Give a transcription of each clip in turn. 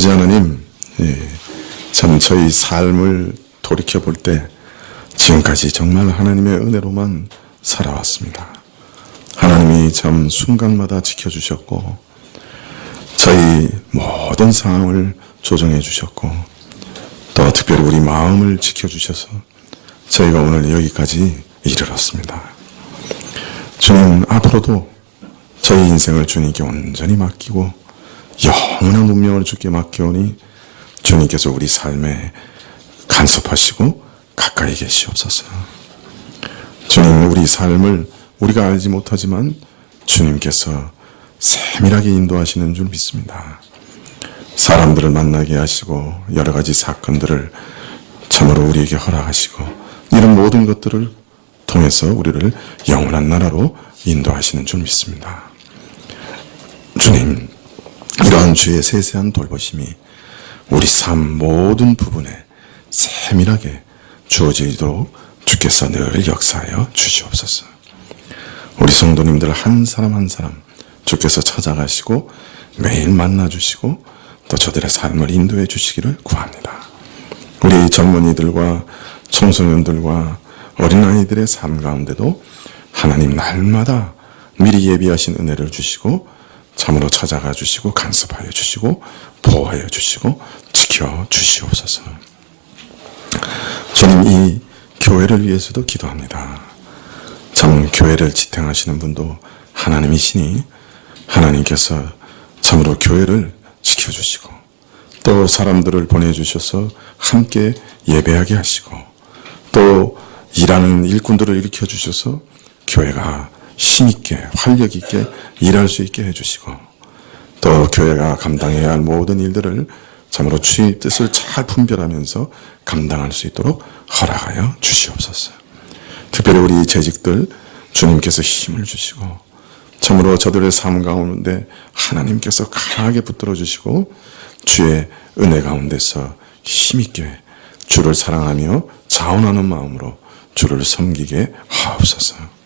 아버지 하나님, 참 저희 삶을 돌이켜볼 때 지금까지 정말 하나님의 은혜로만 살아왔습니다. 하나님이 참 순간마다 지켜주셨고 저희 모든 상황을 조정해 주셨고 또 특별히 우리 마음을 지켜주셔서 저희가 오늘 여기까지 이르렀습니다. 주님, 앞으로도 저희 인생을 주님께 온전히 맡기고 영원한 운명을 주께 맡겨오니 주님께서 우리 삶에 간섭하시고 가까이 계시옵소서. 주님, 우리 삶을 우리가 알지 못하지만 주님께서 세밀하게 인도하시는 줄 믿습니다. 사람들을 만나게 하시고 여러 가지 사건들을 참으로 우리에게 허락하시고 이런 모든 것들을 통해서 우리를 영원한 나라로 인도하시는 줄 믿습니다. 주님, 이러한 주의 세세한 돌보심이 우리 삶 모든 부분에 세밀하게 주어지도록 주께서 늘 역사하여 주시옵소서. 우리 성도님들 한 사람 한 사람 주께서 찾아가시고 매일 만나주시고 또 저들의 삶을 인도해 주시기를 구합니다. 우리 젊은이들과 청소년들과 어린아이들의 삶 가운데도 하나님 날마다 미리 예비하신 은혜를 주시고 참으로 찾아가 주시고 간섭하여 주시고 보호하여 주시고 지켜 주시옵소서. 주님, 이 교회를 위해서도 기도합니다. 참 교회를 지탱하시는 분도 하나님이시니 하나님께서 참으로 교회를 지켜주시고 또 사람들을 보내주셔서 함께 예배하게 하시고 또 일하는 일꾼들을 일으켜 주셔서 교회가 힘있게 활력있게 일할 수 있게 해주시고 또 교회가 감당해야 할 모든 일들을 참으로 주의 뜻을 잘 분별하면서 감당할 수 있도록 허락하여 주시옵소서. 특별히 우리 재직들 주님께서 힘을 주시고 참으로 저들의 삶 가운데 하나님께서 강하게 붙들어 주시고 주의 은혜 가운데서 힘있게 주를 사랑하며 자원하는 마음으로 주를 섬기게 하옵소서.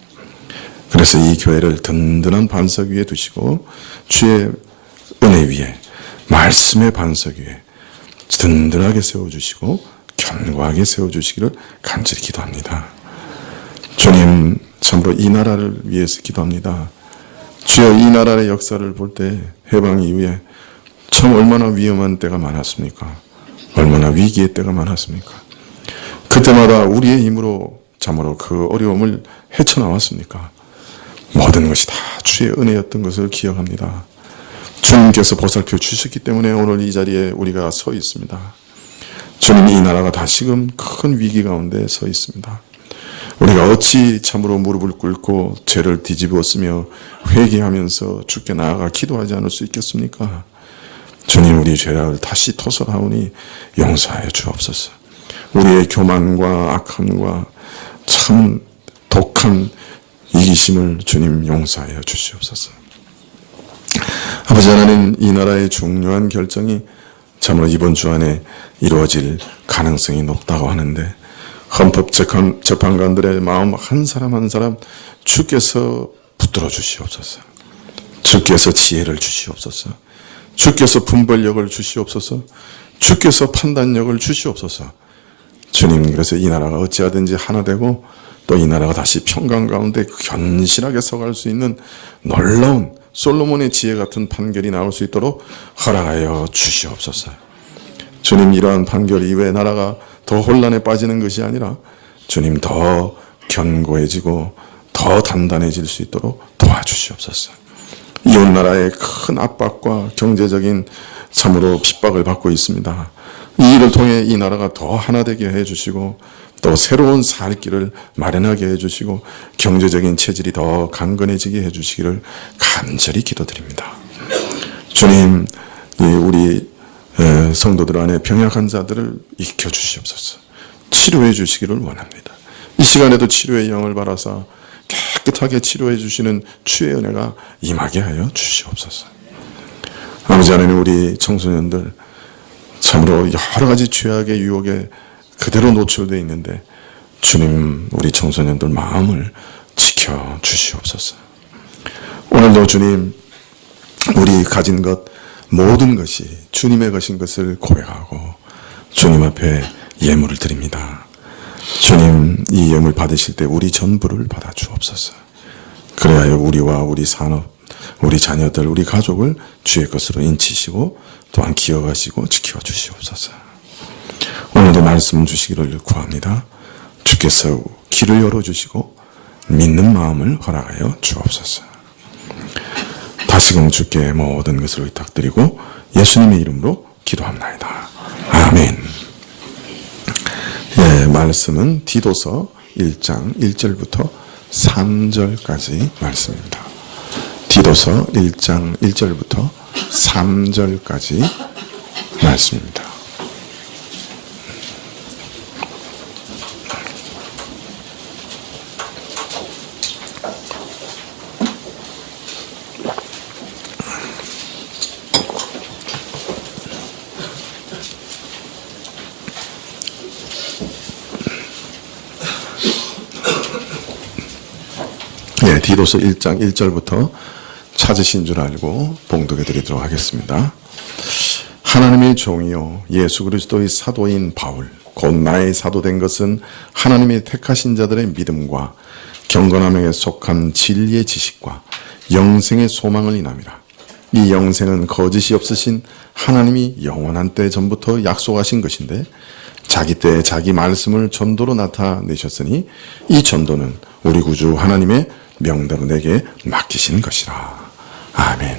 그래서 이 교회를 든든한 반석 위에 두시고 주의 은혜 위에 말씀의 반석 위에 든든하게 세워주시고 견고하게 세워주시기를 간절히 기도합니다. 주님, 참으로 이 나라를 위해서 기도합니다. 주여, 이 나라의 역사를 볼 때 해방 이후에 참 얼마나 위험한 때가 많았습니까? 얼마나 위기의 때가 많았습니까? 그때마다 우리의 힘으로 참으로 그 어려움을 헤쳐나왔습니까? 모든 것이 다 주의 은혜였던 것을 기억합니다. 주님께서 보살펴 주셨기 때문에 오늘 이 자리에 우리가 서 있습니다. 주님, 이 나라가 다시금 큰 위기 가운데 서 있습니다. 우리가 어찌 참으로 무릎을 꿇고 죄를 뒤집었으며 회개하면서 주께 나아가 기도하지 않을 수 있겠습니까? 주님, 우리 죄를 다시 토설하오니 용서하여 주옵소서. 우리의 교만과 악함과 참 독한 이기심을 주님 용서하여 주시옵소서. 아버지 하나님, 이 나라의 중요한 결정이 참으로 이번 주 안에 이루어질 가능성이 높다고 하는데 헌법재판관들의 마음 한 사람 한 사람 주께서 붙들어 주시옵소서. 주께서 지혜를 주시옵소서. 주께서 분별력을 주시옵소서. 주께서 판단력을 주시옵소서. 주님, 그래서 이 나라가 어찌하든지 하나 되고 또 이 나라가 다시 평강 가운데 견실하게 서갈 수 있는 놀라운 솔로몬의 지혜 같은 판결이 나올 수 있도록 허락하여 주시옵소서. 주님, 이러한 판결 이후에 나라가 더 혼란에 빠지는 것이 아니라 주님, 더 견고해지고 더 단단해질 수 있도록 도와주시옵소서. 이웃 나라의 큰 압박과 경제적인 참으로 핍박을 받고 있습니다. 이 일을 통해 이 나라가 더 하나 되게 해주시고 또 새로운 살 길을 마련하게 해주시고 경제적인 체질이 더 강건해지게 해주시기를 간절히 기도드립니다. 주님, 우리 성도들 안에 병약한 자들을 익혀주시옵소서. 치료해 주시기를 원합니다. 이 시간에도 치료의 영을 바라사 깨끗하게 치료해 주시는 주의 은혜가 임하게 하여 주시옵소서. 아버지 하나님, 우리 청소년들 참으로 여러 가지 죄악의 유혹에 그대로 노출되어 있는데 주님, 우리 청소년들 마음을 지켜 주시옵소서. 오늘도 주님, 우리 가진 것 모든 것이 주님의 것인 것을 고백하고 주님 앞에 예물을 드립니다. 주님, 이 예물 받으실 때 우리 전부를 받아 주옵소서. 그래야 우리와 우리 산업, 우리 자녀들, 우리 가족을 주의 것으로 인치시고 또한 기억하시고 지켜 주시옵소서. 오늘도 말씀 주시기를 구합니다. 주께서 길을 열어주시고 믿는 마음을 허락하여 주옵소서. 다시금 주께 모든 것을 의탁드리고 예수님의 이름으로 기도합나이다. 아멘. 예, 말씀은 디도서 1장 1절부터 3절까지 말씀입니다. 디도서 1장 1절부터 3절까지 말씀입니다. 예, 디도서 1장 1절부터 찾으신 줄 알고 봉독해 드리도록 하겠습니다. 하나님의 종이요 예수 그리스도의 사도인 바울 곧 나의 사도된 것은 하나님의 택하신 자들의 믿음과 경건함에 속한 진리의 지식과 영생의 소망을 인함이라. 이 영생은 거짓이 없으신 하나님이 영원한 때 전부터 약속하신 것인데 자기 때에 자기 말씀을 전도로 나타내셨으니 이 전도는 우리 구주 하나님의 명대로 내게 맡기신 것이라. 아멘.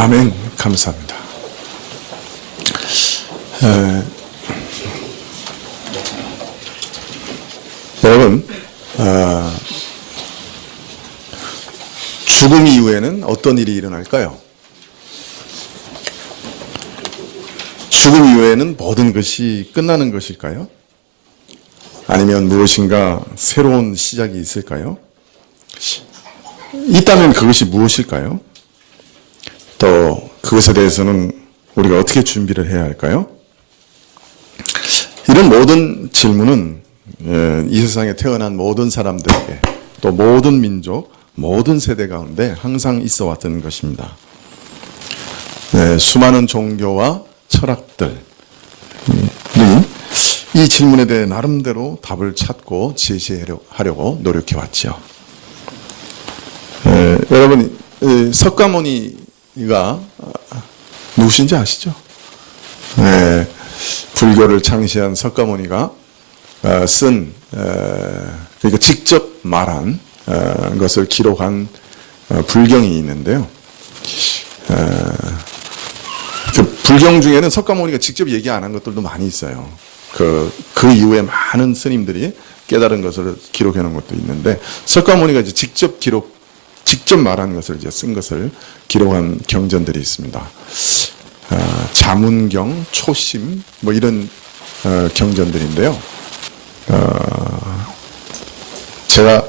아멘. 감사합니다. 여러분, 죽음 이후에는 어떤 일이 일어날까요? 죽음 이후에는 모든 것이 끝나는 것일까요? 아니면 무엇인가 새로운 시작이 있을까요? 있다면 그것이 무엇일까요? 또 그것에 대해서는 우리가 어떻게 준비를 해야 할까요? 이런 모든 질문은 이 세상에 태어난 모든 사람들에게, 또 모든 민족, 모든 세대 가운데 항상 있어 왔던 것입니다. 수많은 종교와 철학들이 이 질문에 대해 나름대로 답을 찾고 제시하려고 노력해 왔죠. 여러분, 석가모니가 누구신지 아시죠? 불교를 창시한 석가모니가 쓴, 그러니까 직접 말한 것을 기록한 불경이 있는데요. 그 불경 중에는 석가모니가 직접 얘기 안 한 것들도 많이 있어요. 그 이후에 많은 스님들이 깨달은 것을 기록해 놓은 것도 있는데, 석가모니가 이제 직접 말한 것을 이제 쓴 것을 기록한 경전들이 있습니다. 자문경, 초심, 뭐 이런 경전들인데요. 제가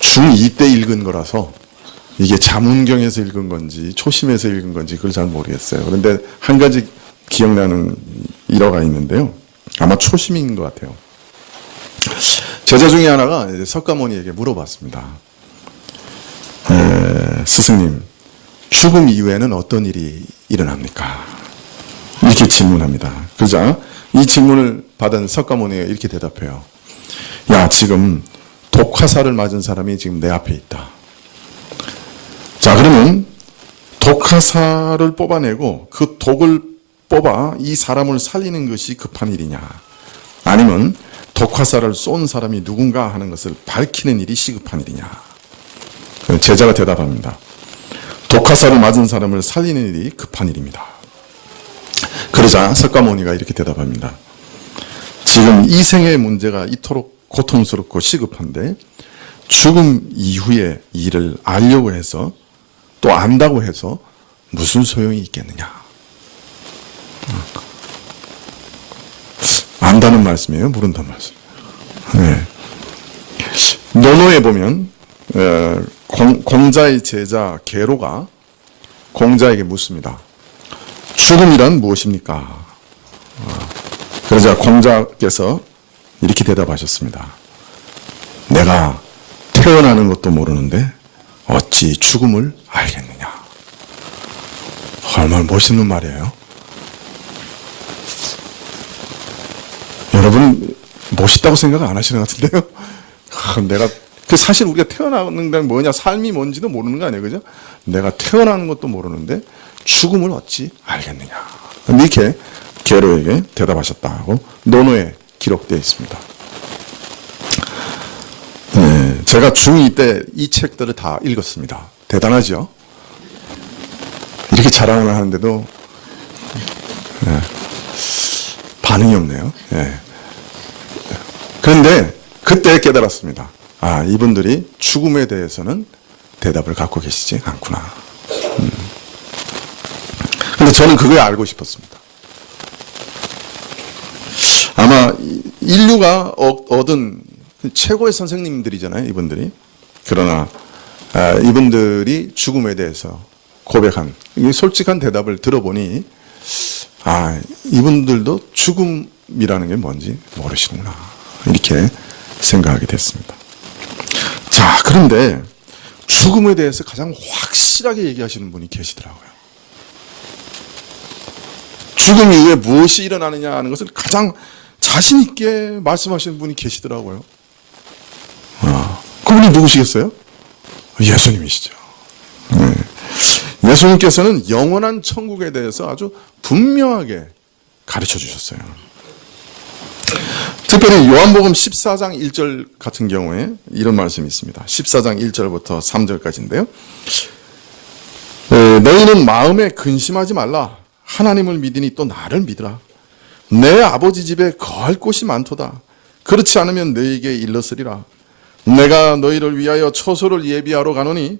중2 때 읽은 거라서 이게 자문경에서 읽은 건지 초심에서 읽은 건지 그걸 잘 모르겠어요. 그런데 한 가지 기억나는 일화가 있는데요. 아마 초심인 것 같아요. 제자 중에 하나가 이제 석가모니에게 물어봤습니다. 스승님, 죽음 이후에는 어떤 일이 일어납니까? 이렇게 질문합니다. 그러자 이 질문을 받은 석가모니가 이렇게 대답해요. 야, 지금 독화살을 맞은 사람이 지금 내 앞에 있다. 자, 그러면 독화살을 뽑아내고 그 독을 뽑아 이 사람을 살리는 것이 급한 일이냐, 아니면 독화살을 쏜 사람이 누군가 하는 것을 밝히는 일이 시급한 일이냐. 제자가 대답합니다. 독화살을 맞은 사람을 살리는 일이 급한 일입니다. 그러자 석가모니가 이렇게 대답합니다. 지금 이 생의 문제가 이토록 고통스럽고 시급한데 죽음 이후의 일을 알려고 해서, 또 안다고 해서 무슨 소용이 있겠느냐. 안다는 말씀이에요? 모른다는 말씀. 네. 논어에 보면 공자의 제자 계로가 공자에게 묻습니다. 죽음이란 무엇입니까? 그러자 공자께서 이렇게 대답하셨습니다. 내가 태어나는 것도 모르는데 어찌 죽음을 알겠느냐. 얼마나 멋있는 말이에요. 여러분 멋있다고 생각 안 하시는 것 같은데요. 사실 우리가 태어나는 게 뭐냐, 삶이 뭔지도 모르는 거 아니에요, 그죠? 내가 태어나는 것도 모르는데 죽음을 어찌 알겠느냐. 이렇게 계로에게 대답하셨다고 논어에 기록되어 있습니다. 제가 중2 때 이 책들을 다 읽었습니다. 대단하죠? 이렇게 자랑을 하는데도 반응이 없네요. 그런데 그때 깨달았습니다. 아, 이분들이 죽음에 대해서는 대답을 갖고 계시지 않구나. 근데 저는 그걸 알고 싶었습니다. 아마 인류가 얻은 최고의 선생님들이잖아요, 이분들이. 그러나 이분들이 죽음에 대해서 고백한 솔직한 대답을 들어보니, 아, 이분들도 죽음이라는 게 뭔지 모르시는구나, 이렇게 생각하게 됐습니다. 자, 그런데 죽음에 대해서 가장 확실하게 얘기하시는 분이 계시더라고요. 죽음 이후에 무엇이 일어나느냐 하는 것을 가장 자신 있게 말씀하시는 분이 계시더라고요. 그분이 누구시겠어요? 예수님이시죠. 예수님께서는 영원한 천국에 대해서 아주 분명하게 가르쳐 주셨어요. 특별히 요한복음 14장 1절 같은 경우에 이런 말씀이 있습니다. 14장 1절부터 3절까지인데요. 너희는 마음에 근심하지 말라. 하나님을 믿으니 또 나를 믿으라. 내 아버지 집에 거할 곳이 많도다. 그렇지 않으면 너희에게 일렀으리라. 내가 너희를 위하여 처소를 예비하러 가노니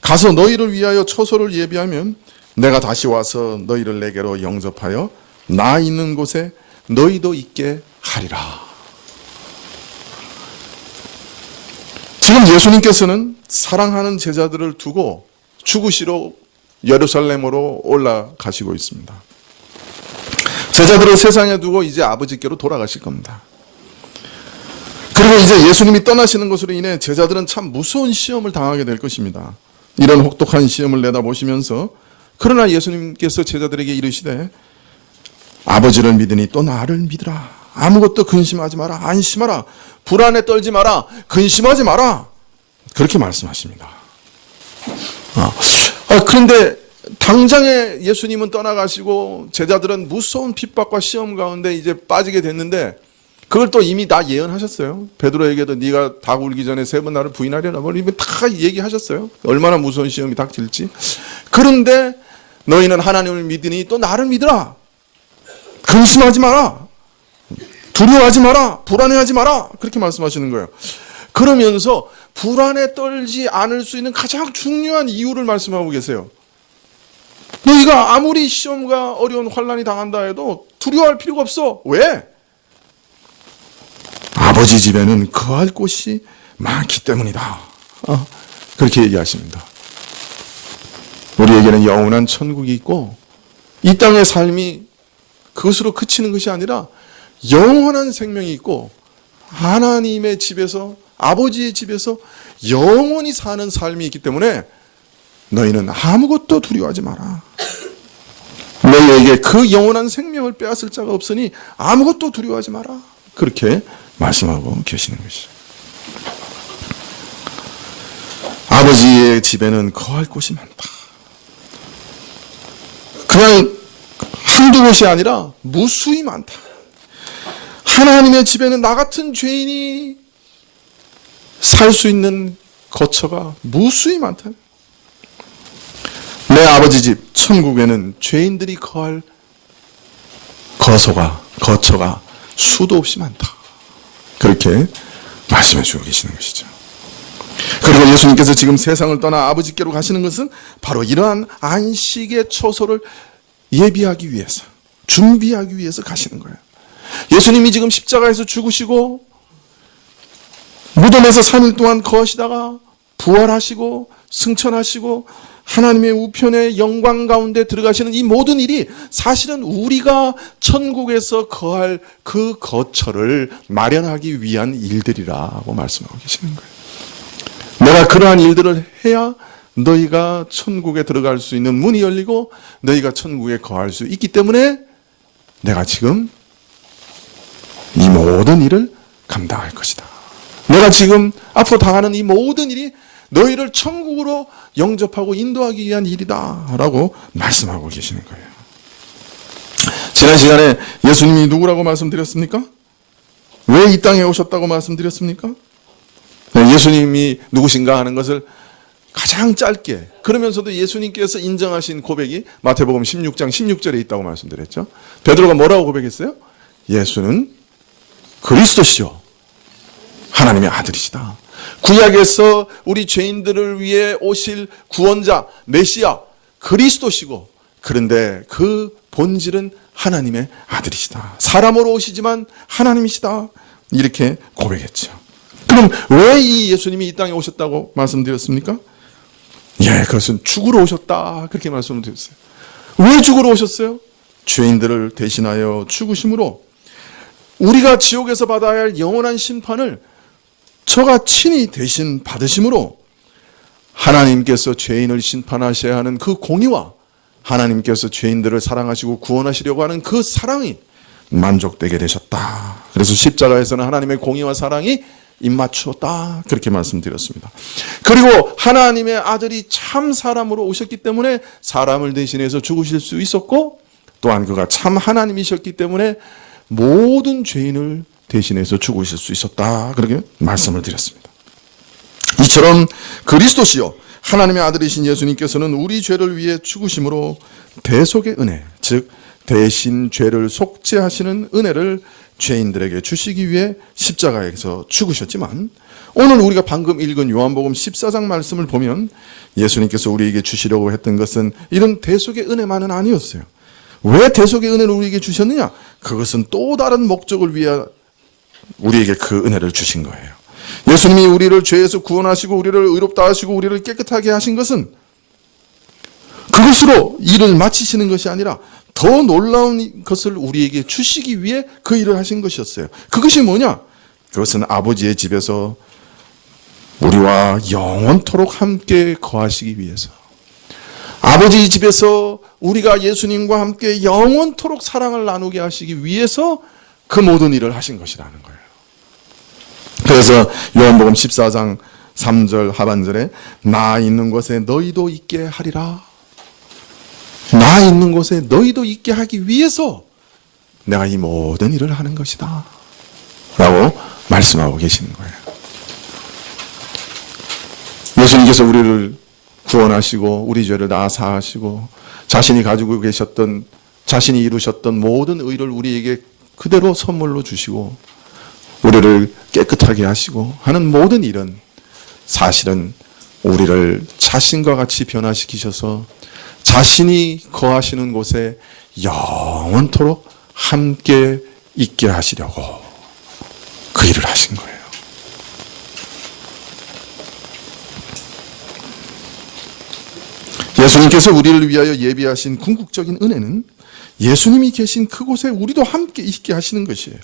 가서 너희를 위하여 처소를 예비하면 내가 다시 와서 너희를 내게로 영접하여 나 있는 곳에 너희도 있게 하리라. 지금 예수님께서는 사랑하는 제자들을 두고 죽으시러 예루살렘으로 올라가시고 있습니다. 제자들을 세상에 두고 이제 아버지께로 돌아가실 겁니다. 그리고 이제 예수님이 떠나시는 것으로 인해 제자들은 참 무서운 시험을 당하게 될 것입니다. 이런 혹독한 시험을 내다보시면서 그러나 예수님께서 제자들에게 이르시되 아버지를 믿으니 또 나를 믿으라. 아무것도 근심하지 마라. 안심하라. 불안에 떨지 마라. 근심하지 마라. 그렇게 말씀하십니다. 그런데 당장에 예수님은 떠나가시고 제자들은 무서운 핍박과 시험 가운데 이제 빠지게 됐는데 그걸 또 이미 다 예언하셨어요. 베드로에게도 네가 닭 울기 전에 3번 나를 부인하려나 뭐 이미 다 얘기하셨어요. 얼마나 무서운 시험이 닥칠지. 그런데 너희는 하나님을 믿으니 또 나를 믿으라. 근심하지 마라. 두려워하지 마라. 불안해하지 마라. 그렇게 말씀하시는 거예요. 그러면서 불안에 떨지 않을 수 있는 가장 중요한 이유를 말씀하고 계세요. 너희가 아무리 시험과 어려운 환난이 당한다 해도 두려워할 필요가 없어. 왜? 아버지 집에는 거할 곳이 많기 때문이다. 그렇게 얘기하십니다. 우리에게는 영원한 천국이 있고 이 땅의 삶이 그것으로 그치는 것이 아니라 영원한 생명이 있고 하나님의 집에서 아버지의 집에서 영원히 사는 삶이 있기 때문에 너희는 아무것도 두려워하지 마라. 너희에게 그 영원한 생명을 빼앗을 자가 없으니 아무것도 두려워하지 마라. 그렇게 말씀하고 계시는 것이죠. 아버지의 집에는 거할 곳이 많다. 그냥 한두 곳이 아니라 무수히 많다. 하나님의 집에는 나 같은 죄인이 살 수 있는 거처가 무수히 많다. 내 아버지 집 천국에는 죄인들이 거할 거처가 수도 없이 많다. 그렇게 말씀해 주고 계시는 것이죠. 그리고 예수님께서 지금 세상을 떠나 아버지께로 가시는 것은 바로 이러한 안식의 처소를 예비하기 위해서, 준비하기 위해서 가시는 거예요. 예수님이 지금 십자가에서 죽으시고 무덤에서 3일 동안 거하시다가 부활하시고 승천하시고 하나님의 우편의 영광 가운데 들어가시는 이 모든 일이 사실은 우리가 천국에서 거할 그 거처를 마련하기 위한 일들이라고 말씀하고 계시는 거예요. 내가 그러한 일들을 해야 너희가 천국에 들어갈 수 있는 문이 열리고 너희가 천국에 거할 수 있기 때문에 내가 지금 이 모든 일을 감당할 것이다. 내가 지금 앞으로 당하는 이 모든 일이 너희를 천국으로 영접하고 인도하기 위한 일이다 라고 말씀하고 계시는 거예요. 지난 시간에 예수님이 누구라고 말씀드렸습니까? 왜 이 땅에 오셨다고 말씀드렸습니까? 예수님이 누구신가 하는 것을 가장 짧게, 그러면서도 예수님께서 인정하신 고백이 마태복음 16장 16절에 있다고 말씀드렸죠. 베드로가 뭐라고 고백했어요? 예수는 그리스도시요 하나님의 아들이시다. 구약에서 우리 죄인들을 위해 오실 구원자 메시아 그리스도시고, 그런데 그 본질은 하나님의 아들이시다. 사람으로 오시지만 하나님이시다. 이렇게 고백했죠. 그럼 왜 이 예수님이 이 땅에 오셨다고 말씀드렸습니까? 그것은 죽으러 오셨다. 그렇게 말씀을 드렸어요. 왜 죽으러 오셨어요? 죄인들을 대신하여 죽으심으로 우리가 지옥에서 받아야 할 영원한 심판을 저가 친히 대신 받으심으로 하나님께서 죄인을 심판하셔야 하는 그 공의와 하나님께서 죄인들을 사랑하시고 구원하시려고 하는 그 사랑이 만족되게 되셨다. 그래서 십자가에서는 하나님의 공의와 사랑이 입맞추었다. 그렇게 말씀드렸습니다. 그리고 하나님의 아들이 참 사람으로 오셨기 때문에 사람을 대신해서 죽으실 수 있었고, 또한 그가 참 하나님이셨기 때문에 모든 죄인을 대신해서 죽으실 수 있었다. 그렇게 말씀을 드렸습니다. 이처럼 그리스도시요 하나님의 아들이신 예수님께서는 우리 죄를 위해 죽으심으로 대속의 은혜, 즉 대신 죄를 속죄하시는 은혜를 죄인들에게 주시기 위해 십자가에서 죽으셨지만, 오늘 우리가 방금 읽은 요한복음 14장 말씀을 보면 예수님께서 우리에게 주시려고 했던 것은 이런 대속의 은혜만은 아니었어요. 왜 대속의 은혜를 우리에게 주셨느냐? 그것은 또 다른 목적을 위해 우리에게 그 은혜를 주신 거예요. 예수님이 우리를 죄에서 구원하시고 우리를 의롭다 하시고 우리를 깨끗하게 하신 것은 그것으로 일을 마치시는 것이 아니라 더 놀라운 것을 우리에게 주시기 위해 그 일을 하신 것이었어요. 그것이 뭐냐? 그것은 아버지의 집에서 우리와 영원토록 함께 거하시기 위해서, 아버지 집에서 우리가 예수님과 함께 영원토록 사랑을 나누게 하시기 위해서 그 모든 일을 하신 것이라는 거예요. 그래서 요한복음 14장 3절 하반절에 나 있는 곳에 너희도 있게 하리라. 나 있는 곳에 너희도 있게 하기 위해서 내가 이 모든 일을 하는 것이다 라고 말씀하고 계시는 거예요. 예수님께서 우리를 구원하시고 우리 죄를 다 사하시고 자신이 가지고 계셨던, 자신이 이루셨던 모든 의를 우리에게 그대로 선물로 주시고 우리를 깨끗하게 하시고 하는 모든 일은 사실은 우리를 자신과 같이 변화시키셔서 자신이 거하시는 곳에 영원토록 함께 있게 하시려고 그 일을 하신 거예요. 예수님께서 우리를 위하여 예비하신 궁극적인 은혜는 예수님이 계신 그곳에 우리도 함께 있게 하시는 것이에요.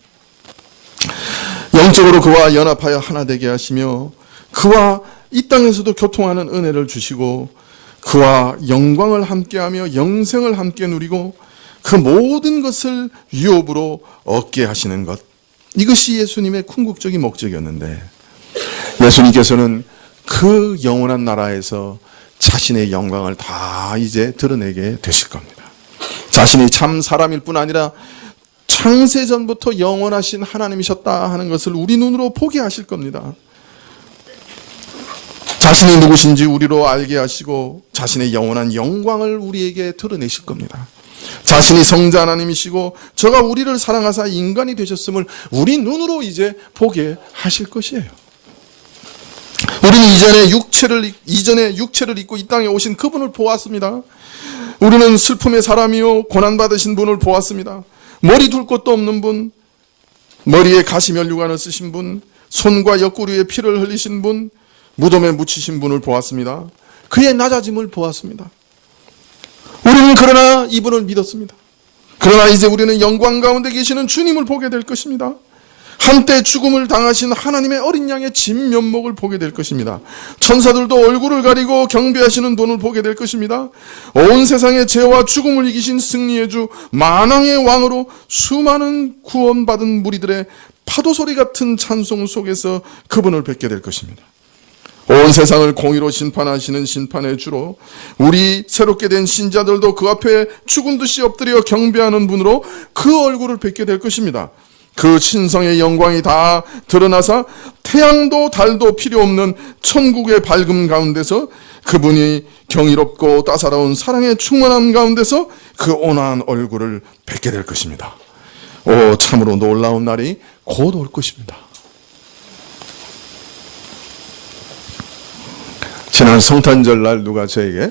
영적으로 그와 연합하여 하나 되게 하시며 그와 이 땅에서도 교통하는 은혜를 주시고 그와 영광을 함께하며 영생을 함께 누리고 그 모든 것을 유업으로 얻게 하시는 것, 이것이 예수님의 궁극적인 목적이었는데 예수님께서는 그 영원한 나라에서 자신의 영광을 다 이제 드러내게 되실 겁니다. 자신이 참 사람일 뿐 아니라 창세전부터 영원하신 하나님이셨다 하는 것을 우리 눈으로 보게 하실 겁니다. 자신이 누구신지 우리로 알게 하시고 자신의 영원한 영광을 우리에게 드러내실 겁니다. 자신이 성자 하나님이시고 저가 우리를 사랑하사 인간이 되셨음을 우리 눈으로 이제 보게 하실 것이에요. 우리는 이전에 육체를 입고 이 땅에 오신 그분을 보았습니다. 우리는 슬픔의 사람이요 고난받으신 분을 보았습니다. 머리 둘 곳도 없는 분, 머리에 가시면류관을 쓰신 분, 손과 옆구리에 피를 흘리신 분, 무덤에 묻히신 분을 보았습니다. 그의 낮아짐을 보았습니다. 우리는 그러나 이분을 믿었습니다. 그러나 이제 우리는 영광 가운데 계시는 주님을 보게 될 것입니다. 한때 죽음을 당하신 하나님의 어린 양의 진면목을 보게 될 것입니다. 천사들도 얼굴을 가리고 경배하시는 분을 보게 될 것입니다. 온 세상의 죄와 죽음을 이기신 승리의 주 만왕의 왕으로 수많은 구원받은 무리들의 파도소리 같은 찬송 속에서 그분을 뵙게 될 것입니다. 온 세상을 공의로 심판하시는 심판의 주로 우리 새롭게 된 신자들도 그 앞에 죽은 듯이 엎드려 경배하는 분으로 그 얼굴을 뵙게 될 것입니다. 그 신성의 영광이 다 드러나서 태양도 달도 필요 없는 천국의 밝음 가운데서 그분이 경이롭고 따사로운 사랑의 충만함 가운데서 그 온화한 얼굴을 뵙게 될 것입니다. 오, 참으로 놀라운 날이 곧 올 것입니다. 지난 성탄절 날 누가 저에게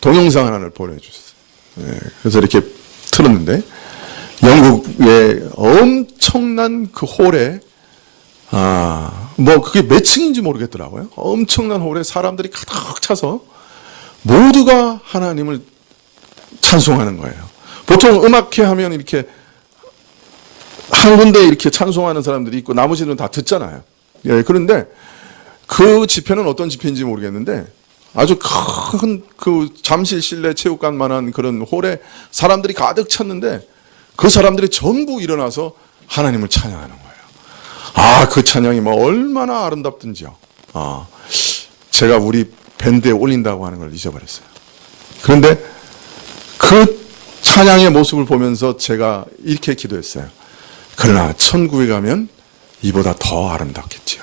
동영상 하나를 보내주셨어요. 그래서 이렇게 틀었는데 영국의 엄청난 그 홀에 뭐 그게 몇 층인지 모르겠더라고요. 엄청난 홀에 사람들이 가득 차서 모두가 하나님을 찬송하는 거예요. 보통 음악회 하면 이렇게 한 군데 이렇게 찬송하는 사람들이 있고 나머지는 다 듣잖아요. 그런데 그 집회는 어떤 집회인지 모르겠는데 아주 큰 그 잠실 실내 체육관만한 그런 홀에 사람들이 가득 찼는데 그 사람들이 전부 일어나서 하나님을 찬양하는 거예요. 그 찬양이 뭐 얼마나 아름답든지요. 제가 우리 밴드에 올린다고 하는 걸 잊어버렸어요. 그런데 그 찬양의 모습을 보면서 제가 이렇게 기도했어요. 그러나 천국에 가면 이보다 더 아름답겠지요.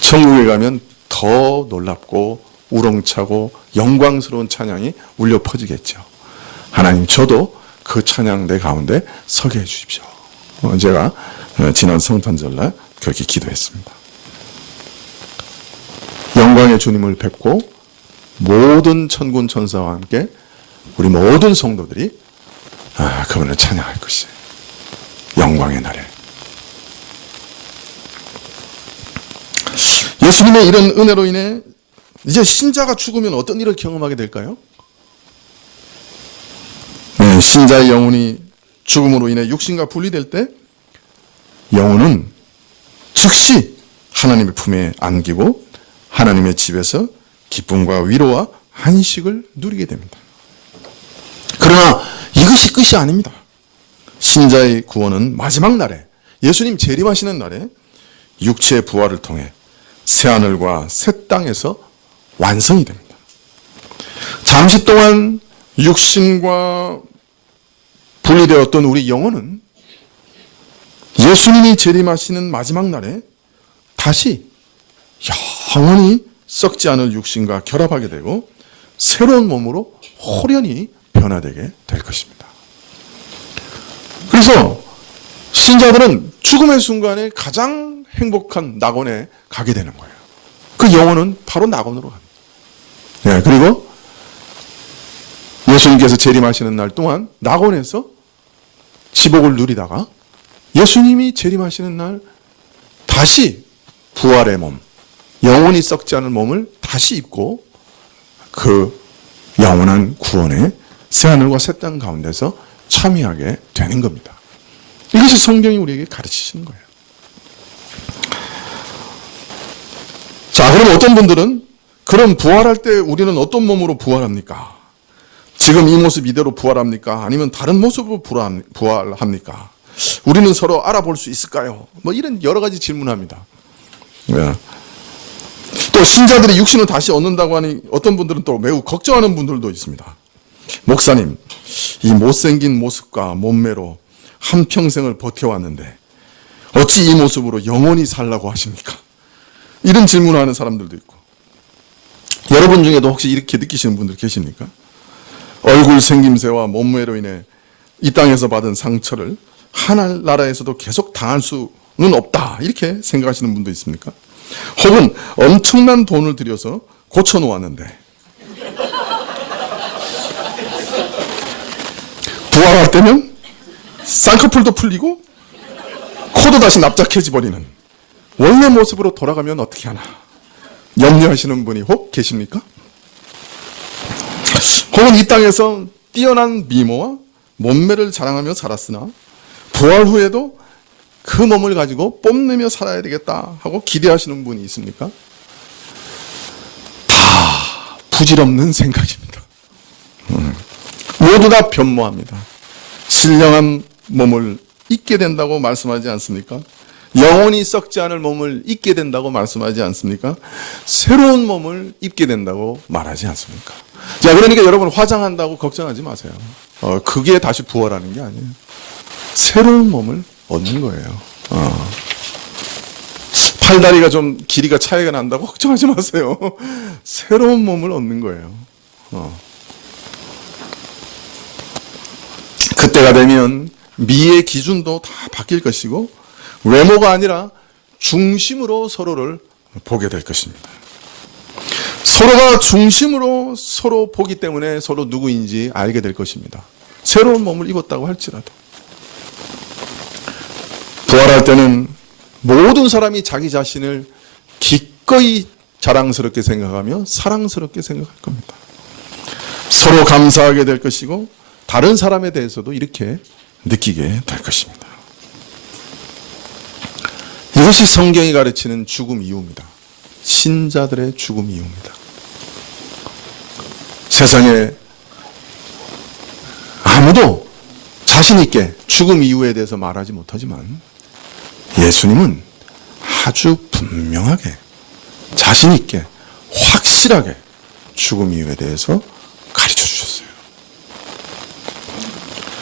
천국에 가면 더 놀랍고 우렁차고 영광스러운 찬양이 울려 퍼지겠죠. 하나님, 저도 그 찬양대 가운데 서게 해주십시오. 제가 지난 성탄절날 그렇게 기도했습니다. 영광의 주님을 뵙고 모든 천군 천사와 함께 우리 모든 성도들이 그분을 찬양할 것이에요. 영광의 날에. 예수님의 이런 은혜로 인해 이제 신자가 죽으면 어떤 일을 경험하게 될까요? 네, 신자의 영혼이 죽음으로 인해 육신과 분리될 때 영혼은 즉시 하나님의 품에 안기고 하나님의 집에서 기쁨과 위로와 안식을 누리게 됩니다. 그러나 이것이 끝이 아닙니다. 신자의 구원은 마지막 날에, 예수님 재림하시는 날에 육체의 부활을 통해 새하늘과 새 땅에서 완성이 됩니다. 잠시 동안 육신과 분리되었던 우리 영혼은 예수님이 재림하시는 마지막 날에 다시 영원히 썩지 않을 육신과 결합하게 되고 새로운 몸으로 호련히 변화되게 될 것입니다. 그래서 신자들은 죽음의 순간에 가장 행복한 낙원에 가게 되는 거예요. 그 영혼은 바로 낙원으로 갑니다. 네, 그리고 예수님께서 재림하시는 날 동안 낙원에서 지복을 누리다가 예수님이 재림하시는 날 다시 부활의 몸, 영원히 썩지 않을 몸을 다시 입고 그 영원한 구원의 새하늘과 새 땅 가운데서 참여하게 되는 겁니다. 이것이 성경이 우리에게 가르치시는 거예요. 자, 그럼 어떤 분들은 그럼 부활할 때 우리는 어떤 몸으로 부활합니까? 지금 이 모습 이대로 부활합니까? 아니면 다른 모습으로 부활합니까? 우리는 서로 알아볼 수 있을까요? 뭐 이런 여러 가지 질문합니다. 네. 또 신자들이 육신을 다시 얻는다고 하니 어떤 분들은 또 매우 걱정하는 분들도 있습니다. 목사님, 이 못생긴 모습과 몸매로 한평생을 버텨왔는데 어찌 이 모습으로 영원히 살라고 하십니까? 이런 질문을 하는 사람들도 있고, 여러분 중에도 혹시 이렇게 느끼시는 분들 계십니까? 얼굴 생김새와 몸매로 인해 이 땅에서 받은 상처를 하늘나라에서도 계속 당할 수는 없다, 이렇게 생각하시는 분도 있습니까? 혹은 엄청난 돈을 들여서 고쳐놓았는데 부활할 때면 쌍꺼풀도 풀리고 코도 다시 납작해져 버리는 원래 모습으로 돌아가면 어떻게 하나 염려하시는 분이 혹 계십니까? 혹은 이 땅에서 뛰어난 미모와 몸매를 자랑하며 살았으나 부활 후에도 그 몸을 가지고 뽐내며 살아야 되겠다 하고 기대하시는 분이 있습니까? 다 부질없는 생각입니다. 모두 다 변모합니다. 신령한 몸을 잊게 된다고 말씀하지 않습니까? 영원히 썩지 않을 몸을 입게 된다고 말씀하지 않습니까? 새로운 몸을 입게 된다고 말하지 않습니까? 자, 그러니까 여러분 화장한다고 걱정하지 마세요. 그게 다시 부활하는 게 아니에요. 새로운 몸을 얻는 거예요. 팔다리가 좀 길이가 차이가 난다고 걱정하지 마세요. 새로운 몸을 얻는 거예요. 그때가 되면 미의 기준도 다 바뀔 것이고 외모가 아니라 중심으로 서로를 보게 될 것입니다. 서로가 중심으로 서로 보기 때문에 서로 누구인지 알게 될 것입니다. 새로운 몸을 입었다고 할지라도. 부활할 때는 모든 사람이 자기 자신을 기꺼이 자랑스럽게 생각하며 사랑스럽게 생각할 겁니다. 서로 감사하게 될 것이고 다른 사람에 대해서도 이렇게 느끼게 될 것입니다. 이것이 성경이 가르치는 죽음 이유입니다. 신자들의 죽음 이유입니다. 세상에 아무도 자신 있게 죽음 이유에 대해서 말하지 못하지만 예수님은 아주 분명하게 자신 있게 확실하게 죽음 이유에 대해서 가르쳐 주셨어요.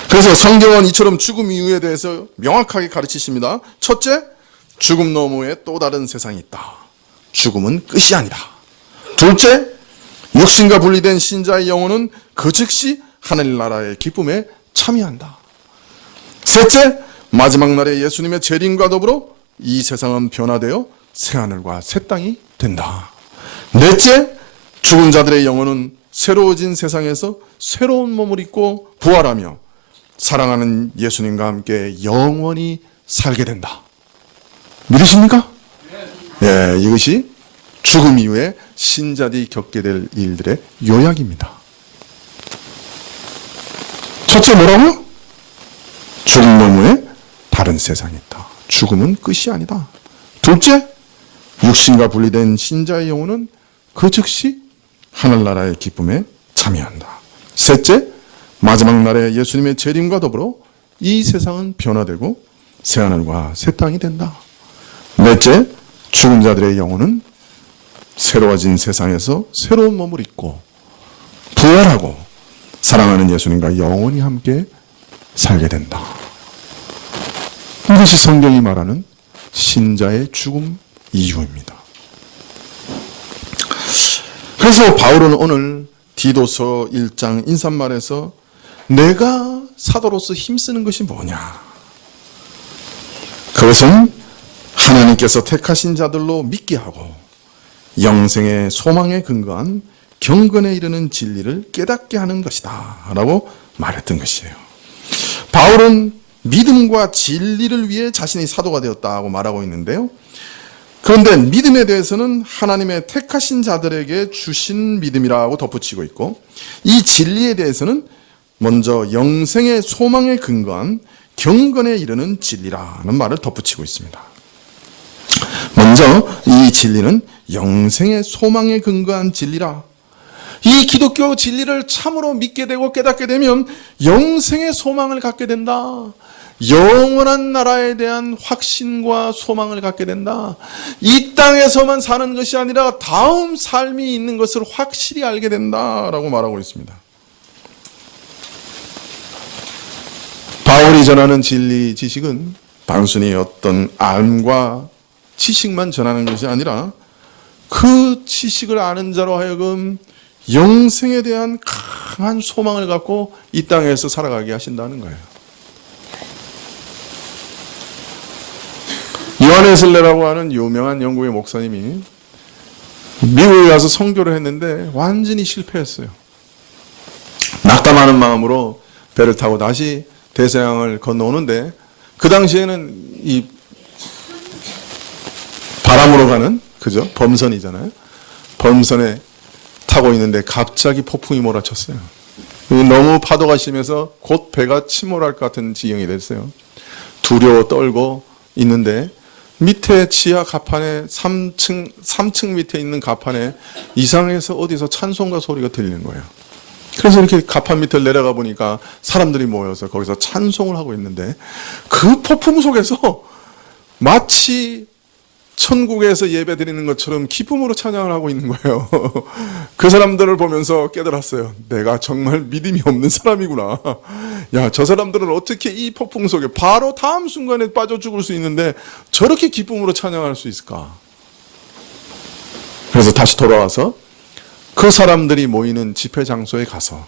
그래서 성경은 이처럼 죽음 이유에 대해서 명확하게 가르치십니다. 첫째, 죽음 너머에 또 다른 세상이 있다. 죽음은 끝이 아니다. 둘째, 육신과 분리된 신자의 영혼은 그 즉시 하늘나라의 기쁨에 참여한다. 셋째, 마지막 날에 예수님의 재림과 더불어 이 세상은 변화되어 새하늘과 새 땅이 된다. 넷째, 죽은 자들의 영혼은 새로워진 세상에서 새로운 몸을 입고 부활하며 사랑하는 예수님과 함께 영원히 살게 된다. 믿으십니까? 예, 이것이 죽음 이후에 신자들이 겪게 될 일들의 요약입니다. 첫째 뭐라고요? 죽은 몸 후에 다른 세상이 있다. 죽음은 끝이 아니다. 둘째, 육신과 분리된 신자의 영혼은 그 즉시 하늘나라의 기쁨에 참여한다. 셋째, 마지막 날에 예수님의 재림과 더불어 이 세상은 변화되고 새하늘과 새 땅이 된다. 넷째, 죽은 자들의 영혼은 새로워진 세상에서 새로운 몸을 입고 부활하고 사랑하는 예수님과 영원히 함께 살게 된다. 이것이 성경이 말하는 신자의 죽음 이유입니다. 그래서 바울은 오늘 디도서 1장 인사말에서 내가 사도로서 힘쓰는 것이 뭐냐? 그것은 하나님께서 택하신 자들로 믿게 하고 영생의 소망에 근거한 경건에 이르는 진리를 깨닫게 하는 것이다 라고 말했던 것이에요. 바울은 믿음과 진리를 위해 자신이 사도가 되었다고 말하고 있는데요. 그런데 믿음에 대해서는 하나님의 택하신 자들에게 주신 믿음이라고 덧붙이고 있고, 이 진리에 대해서는 먼저 영생의 소망에 근거한 경건에 이르는 진리라는 말을 덧붙이고 있습니다. 먼저 이 진리는 영생의 소망에 근거한 진리라. 이 기독교 진리를 참으로 믿게 되고 깨닫게 되면 영생의 소망을 갖게 된다. 영원한 나라에 대한 확신과 소망을 갖게 된다. 이 땅에서만 사는 것이 아니라 다음 삶이 있는 것을 확실히 알게 된다라고 말하고 있습니다. 바울이 전하는 진리 지식은 단순히 어떤 암과 지식만 전하는 것이 아니라 그 지식을 아는 자로 하여금 영생에 대한 강한 소망을 갖고 이 땅에서 살아가게 하신다는 거예요. 요한 웨슬레라고 하는 유명한 영국의 목사님이 미국에 가서 선교를 했는데 완전히 실패했어요. 낙담하는 마음으로 배를 타고 다시 대서양을 건너오는데, 그 당시에는 이 바람으로 가는, 그죠? 범선이잖아요. 범선에 타고 있는데 갑자기 폭풍이 몰아쳤어요. 너무 파도가 심해서 곧 배가 침몰할 것 같은 지경이 됐어요. 두려워 떨고 있는데 밑에 지하 가판에 3층 밑에 있는 가판에 이상해서 어디서 찬송가 소리가 들리는 거예요. 그래서 이렇게 가판 밑을 내려가 보니까 사람들이 모여서 거기서 찬송을 하고 있는데, 그 폭풍 속에서 마치 천국에서 예배 드리는 것처럼 기쁨으로 찬양을 하고 있는 거예요. 그 사람들을 보면서 깨달았어요. 내가 정말 믿음이 없는 사람이구나. 야, 저 사람들은 어떻게 이 폭풍 속에 바로 다음 순간에 빠져 죽을 수 있는데 저렇게 기쁨으로 찬양할 수 있을까? 그래서 다시 돌아와서 그 사람들이 모이는 집회 장소에 가서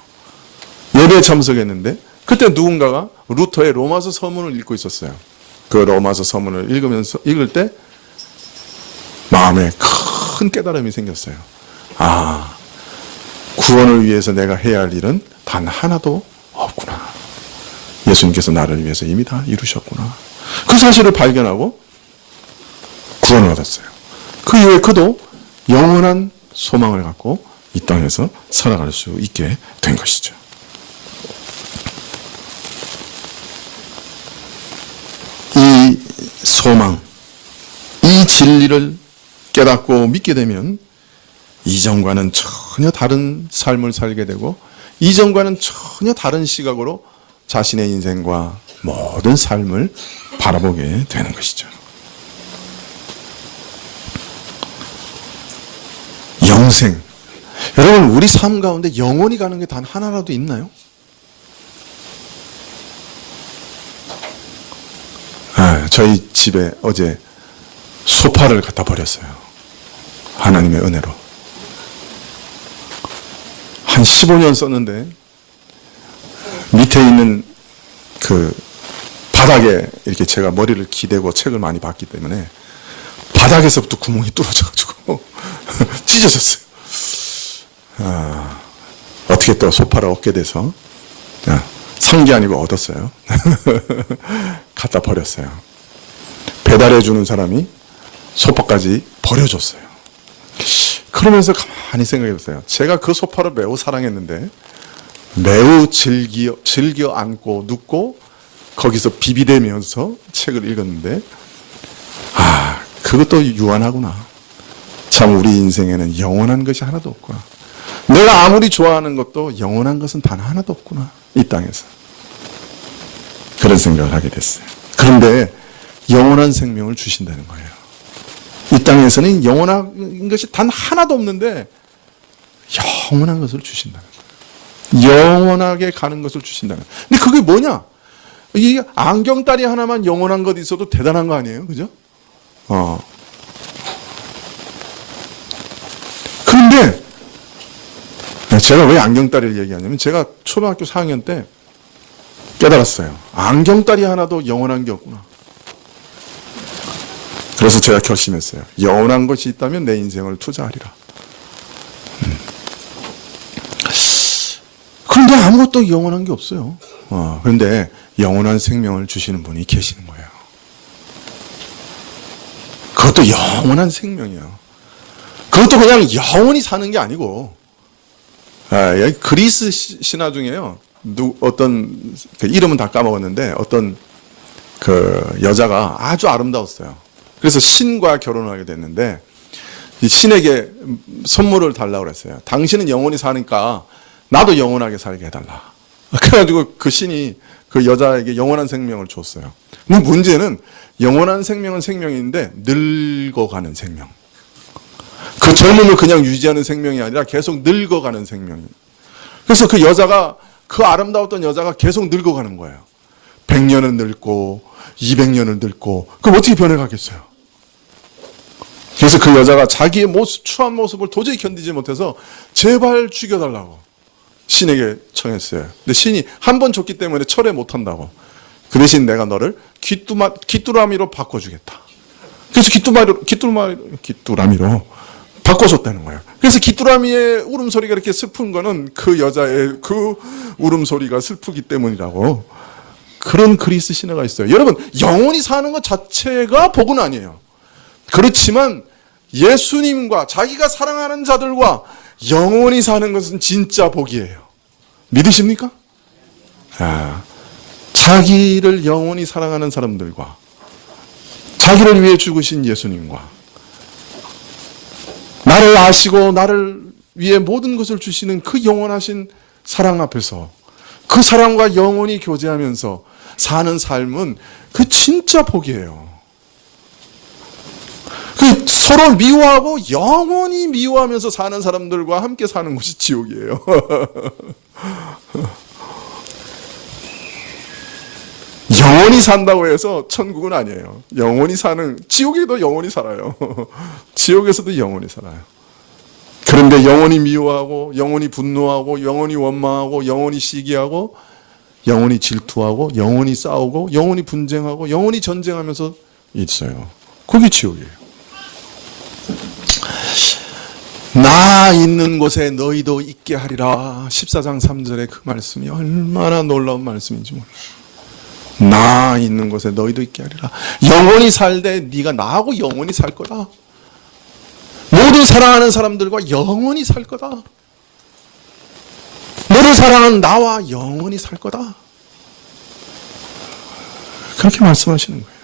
예배에 참석했는데, 그때 누군가가 루터의 로마서 서문을 읽고 있었어요. 그 로마서 서문을 읽을 때 마음에 큰 깨달음이 생겼어요. 아, 구원을 위해서 내가 해야 할 일은 단 하나도 없구나. 예수님께서 나를 위해서 이미 다 이루셨구나. 그 사실을 발견하고 구원을 얻었어요. 그 이후에 그도 영원한 소망을 갖고 이 땅에서 살아갈 수 있게 된 것이죠. 이 소망, 이 진리를 깨닫고 믿게 되면 이전과는 전혀 다른 삶을 살게 되고, 이전과는 전혀 다른 시각으로 자신의 인생과 모든 삶을 바라보게 되는 것이죠. 영생. 여러분, 우리 삶 가운데 영원히 가는 게 단 하나라도 있나요? 저희 집에 어제 소파를 갖다 버렸어요. 하나님의 은혜로. 15년 썼는데 밑에 있는 그 바닥에 이렇게 제가 머리를 기대고 책을 많이 봤기 때문에 바닥에서부터 구멍이 뚫어져가지고 찢어졌어요. 어떻게 또 소파를 얻게 돼서 산 게 아니고 얻었어요. 갖다 버렸어요. 배달해주는 사람이 소파까지 버려줬어요. 그러면서 가만히 생각해보세요. 제가 그 소파를 매우 사랑했는데 매우 즐겨 안고 눕고 거기서 비비대면서 책을 읽었는데 그것도 유한하구나. 참 우리 인생에는 영원한 것이 하나도 없구나. 내가 아무리 좋아하는 것도 영원한 것은 단 하나도 없구나. 이 땅에서. 그런 생각을 하게 됐어요. 그런데 영원한 생명을 주신다는 거예요. 이 땅에서는 영원한 것이 단 하나도 없는데 영원한 것을 주신다는 거예요. 영원하게 가는 것을 주신다는 거예요. 근데 그게 뭐냐? 이 안경다리 하나만 영원한 것 있어도 대단한 거 아니에요? 그죠? 그런데 제가 왜 안경다리를 얘기하냐면 제가 초등학교 4학년 때 깨달았어요. 안경다리 하나도 영원한 게 없구나. 그래서 제가 결심했어요. 영원한 것이 있다면 내 인생을 투자하리라. 그런데 아무것도 영원한 게 없어요. 그런데 영원한 생명을 주시는 분이 계시는 거예요. 그것도 영원한 생명이에요. 그것도 그냥 영원히 사는 게 아니고, 그리스 신화 중에요. 어떤, 이름은 다 까먹었는데, 어떤 그 여자가 아주 아름다웠어요. 그래서 신과 결혼을 하게 됐는데, 이 신에게 선물을 달라고 그랬어요. 당신은 영원히 사니까 나도 영원하게 살게 해달라. 그래가지고 그 신이 그 여자에게 영원한 생명을 줬어요. 근데 문제는 영원한 생명은 생명인데 늙어가는 생명. 그 젊음을 그냥 유지하는 생명이 아니라 계속 늙어가는 생명이에요. 그래서 그 여자가, 그 아름다웠던 여자가 계속 늙어가는 거예요. 100년은 늙고 200년을 늙고 그럼 어떻게 변해가겠어요? 그래서 그 여자가 자기의 모습, 추한 모습을 도저히 견디지 못해서 제발 죽여달라고 신에게 청했어요. 근데 신이 한 번 줬기 때문에 철회 못한다고. 그 대신 내가 너를 귀뚜라미로 바꿔주겠다. 그래서 귀뚜라미로 바꿔줬다는 거예요. 그래서 귀뚜라미의 울음소리가 이렇게 슬픈 거는 그 여자의 그 울음소리가 슬프기 때문이라고. 그런 그리스 신화가 있어요. 여러분, 영원히 사는 것 자체가 복은 아니에요. 그렇지만 예수님과 자기가 사랑하는 자들과 영원히 사는 것은 진짜 복이에요. 믿으십니까? 자기를 영원히 사랑하는 사람들과 자기를 위해 죽으신 예수님과 나를 아시고 나를 위해 모든 것을 주시는 그 영원하신 사랑 앞에서 그 사랑과 영원히 교제하면서 사는 삶은 그 진짜 복이에요. 그 서로 미워하고 영원히 미워하면서 사는 사람들과 함께 사는 것이 지옥이에요. 영원히 산다고 해서 천국은 아니에요. 영원히 사는, 지옥에도 영원히 살아요. 지옥에서도 영원히 살아요. 그런데 영원히 미워하고, 영원히 분노하고, 영원히 원망하고, 영원히 시기하고, 영원히 질투하고, 영원히 싸우고, 영원히 분쟁하고, 영원히 전쟁하면서 있어요. 그게 지옥이에요. 나 있는 곳에 너희도 있게 하리라. 14장 3절의 그 말씀이 얼마나 놀라운 말씀인지 몰라요. 나 있는 곳에 너희도 있게 하리라. 영원히 살되 네가 나하고 영원히 살 거다. 모든 사랑하는 사람들과 영원히 살 거다. 너를 사랑하는 나와 영원히 살 거다. 그렇게 말씀하시는 거예요.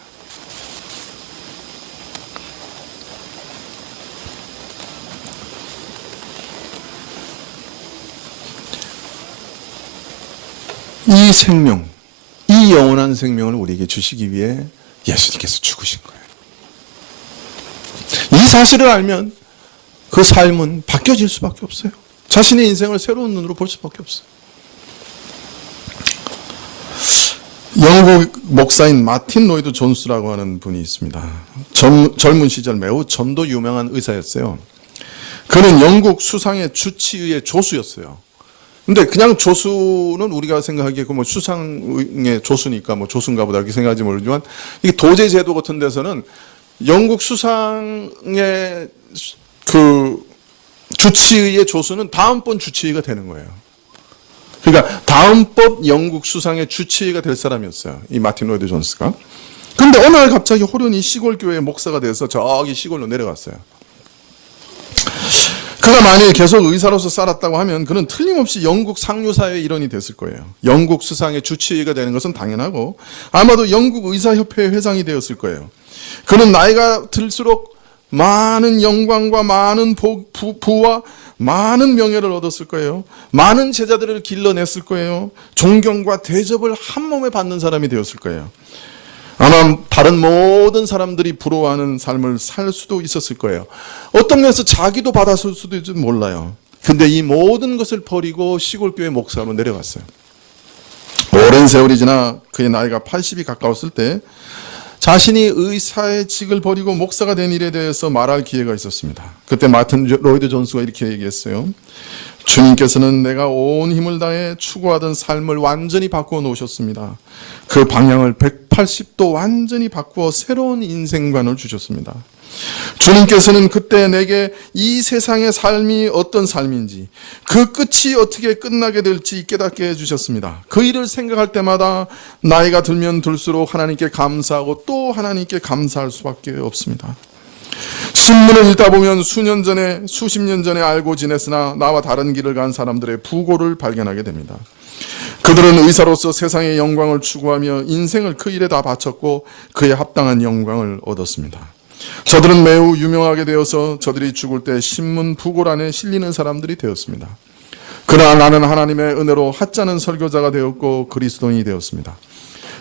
이 생명, 이 영원한 생명을 우리에게 주시기 위해 예수님께서 죽으신 거예요. 이 사실을 알면 그 삶은 바뀌어질 수밖에 없어요. 자신의 인생을 새로운 눈으로 볼 수밖에 없어요. 영국 목사인 마틴 로이드 존스라고 하는 분이 있습니다. 젊은 시절 매우 전도 유명한 의사였어요. 그는 영국 수상의 주치의의 조수였어요. 근데 그냥 조수는 우리가 생각하기에 뭐 수상의 조수니까 뭐 조수인가 보다 이렇게 생각하지 모르지만 이게 도제 제도 같은 데서는 영국 수상의 그 주치의의 조수는 다음번 주치의가 되는 거예요. 그러니까 다음번 영국 수상의 주치의가 될 사람이었어요. 이 마틴 로이드 존스가. 근데 어느 날 갑자기 호련히 시골 교회 목사가 돼서 저기 시골로 내려갔어요. 그가 만일 계속 의사로서 살았다고 하면 그는 틀림없이 영국 상류사회의 일원이 됐을 거예요. 영국 수상의 주치의가 되는 것은 당연하고 아마도 영국 의사협회의 회장이 되었을 거예요. 그는 나이가 들수록 많은 영광과 많은 부와 많은 명예를 얻었을 거예요. 많은 제자들을 길러냈을 거예요. 존경과 대접을 한 몸에 받는 사람이 되었을 거예요. 아마 다른 모든 사람들이 부러워하는 삶을 살 수도 있었을 거예요. 어떤 면에서 자기도 받았을 수도 있을지 몰라요. 근데 이 모든 것을 버리고 시골교회 목사로 내려갔어요. 오랜 세월이 지나 그의 나이가 80이 가까웠을 때 자신이 의사의 직을 버리고 목사가 된 일에 대해서 말할 기회가 있었습니다. 그때 마틴 로이드 존스가 이렇게 얘기했어요. 주님께서는 내가 온 힘을 다해 추구하던 삶을 완전히 바꾸어 놓으셨습니다. 그 방향을 180도 완전히 바꾸어 새로운 인생관을 주셨습니다. 주님께서는 그때 내게 이 세상의 삶이 어떤 삶인지, 그 끝이 어떻게 끝나게 될지 깨닫게 해주셨습니다. 그 일을 생각할 때마다 나이가 들면 들수록 하나님께 감사하고 또 하나님께 감사할 수밖에 없습니다. 신문을 읽다 보면 수십 년 전에 알고 지냈으나 나와 다른 길을 간 사람들의 부고를 발견하게 됩니다. 그들은 의사로서 세상의 영광을 추구하며 인생을 그 일에 다 바쳤고 그에 합당한 영광을 얻었습니다. 저들은 매우 유명하게 되어서 저들이 죽을 때 신문 부고란에 실리는 사람들이 되었습니다. 그러나 나는 하나님의 은혜로 하찮은 설교자가 되었고 그리스도인이 되었습니다.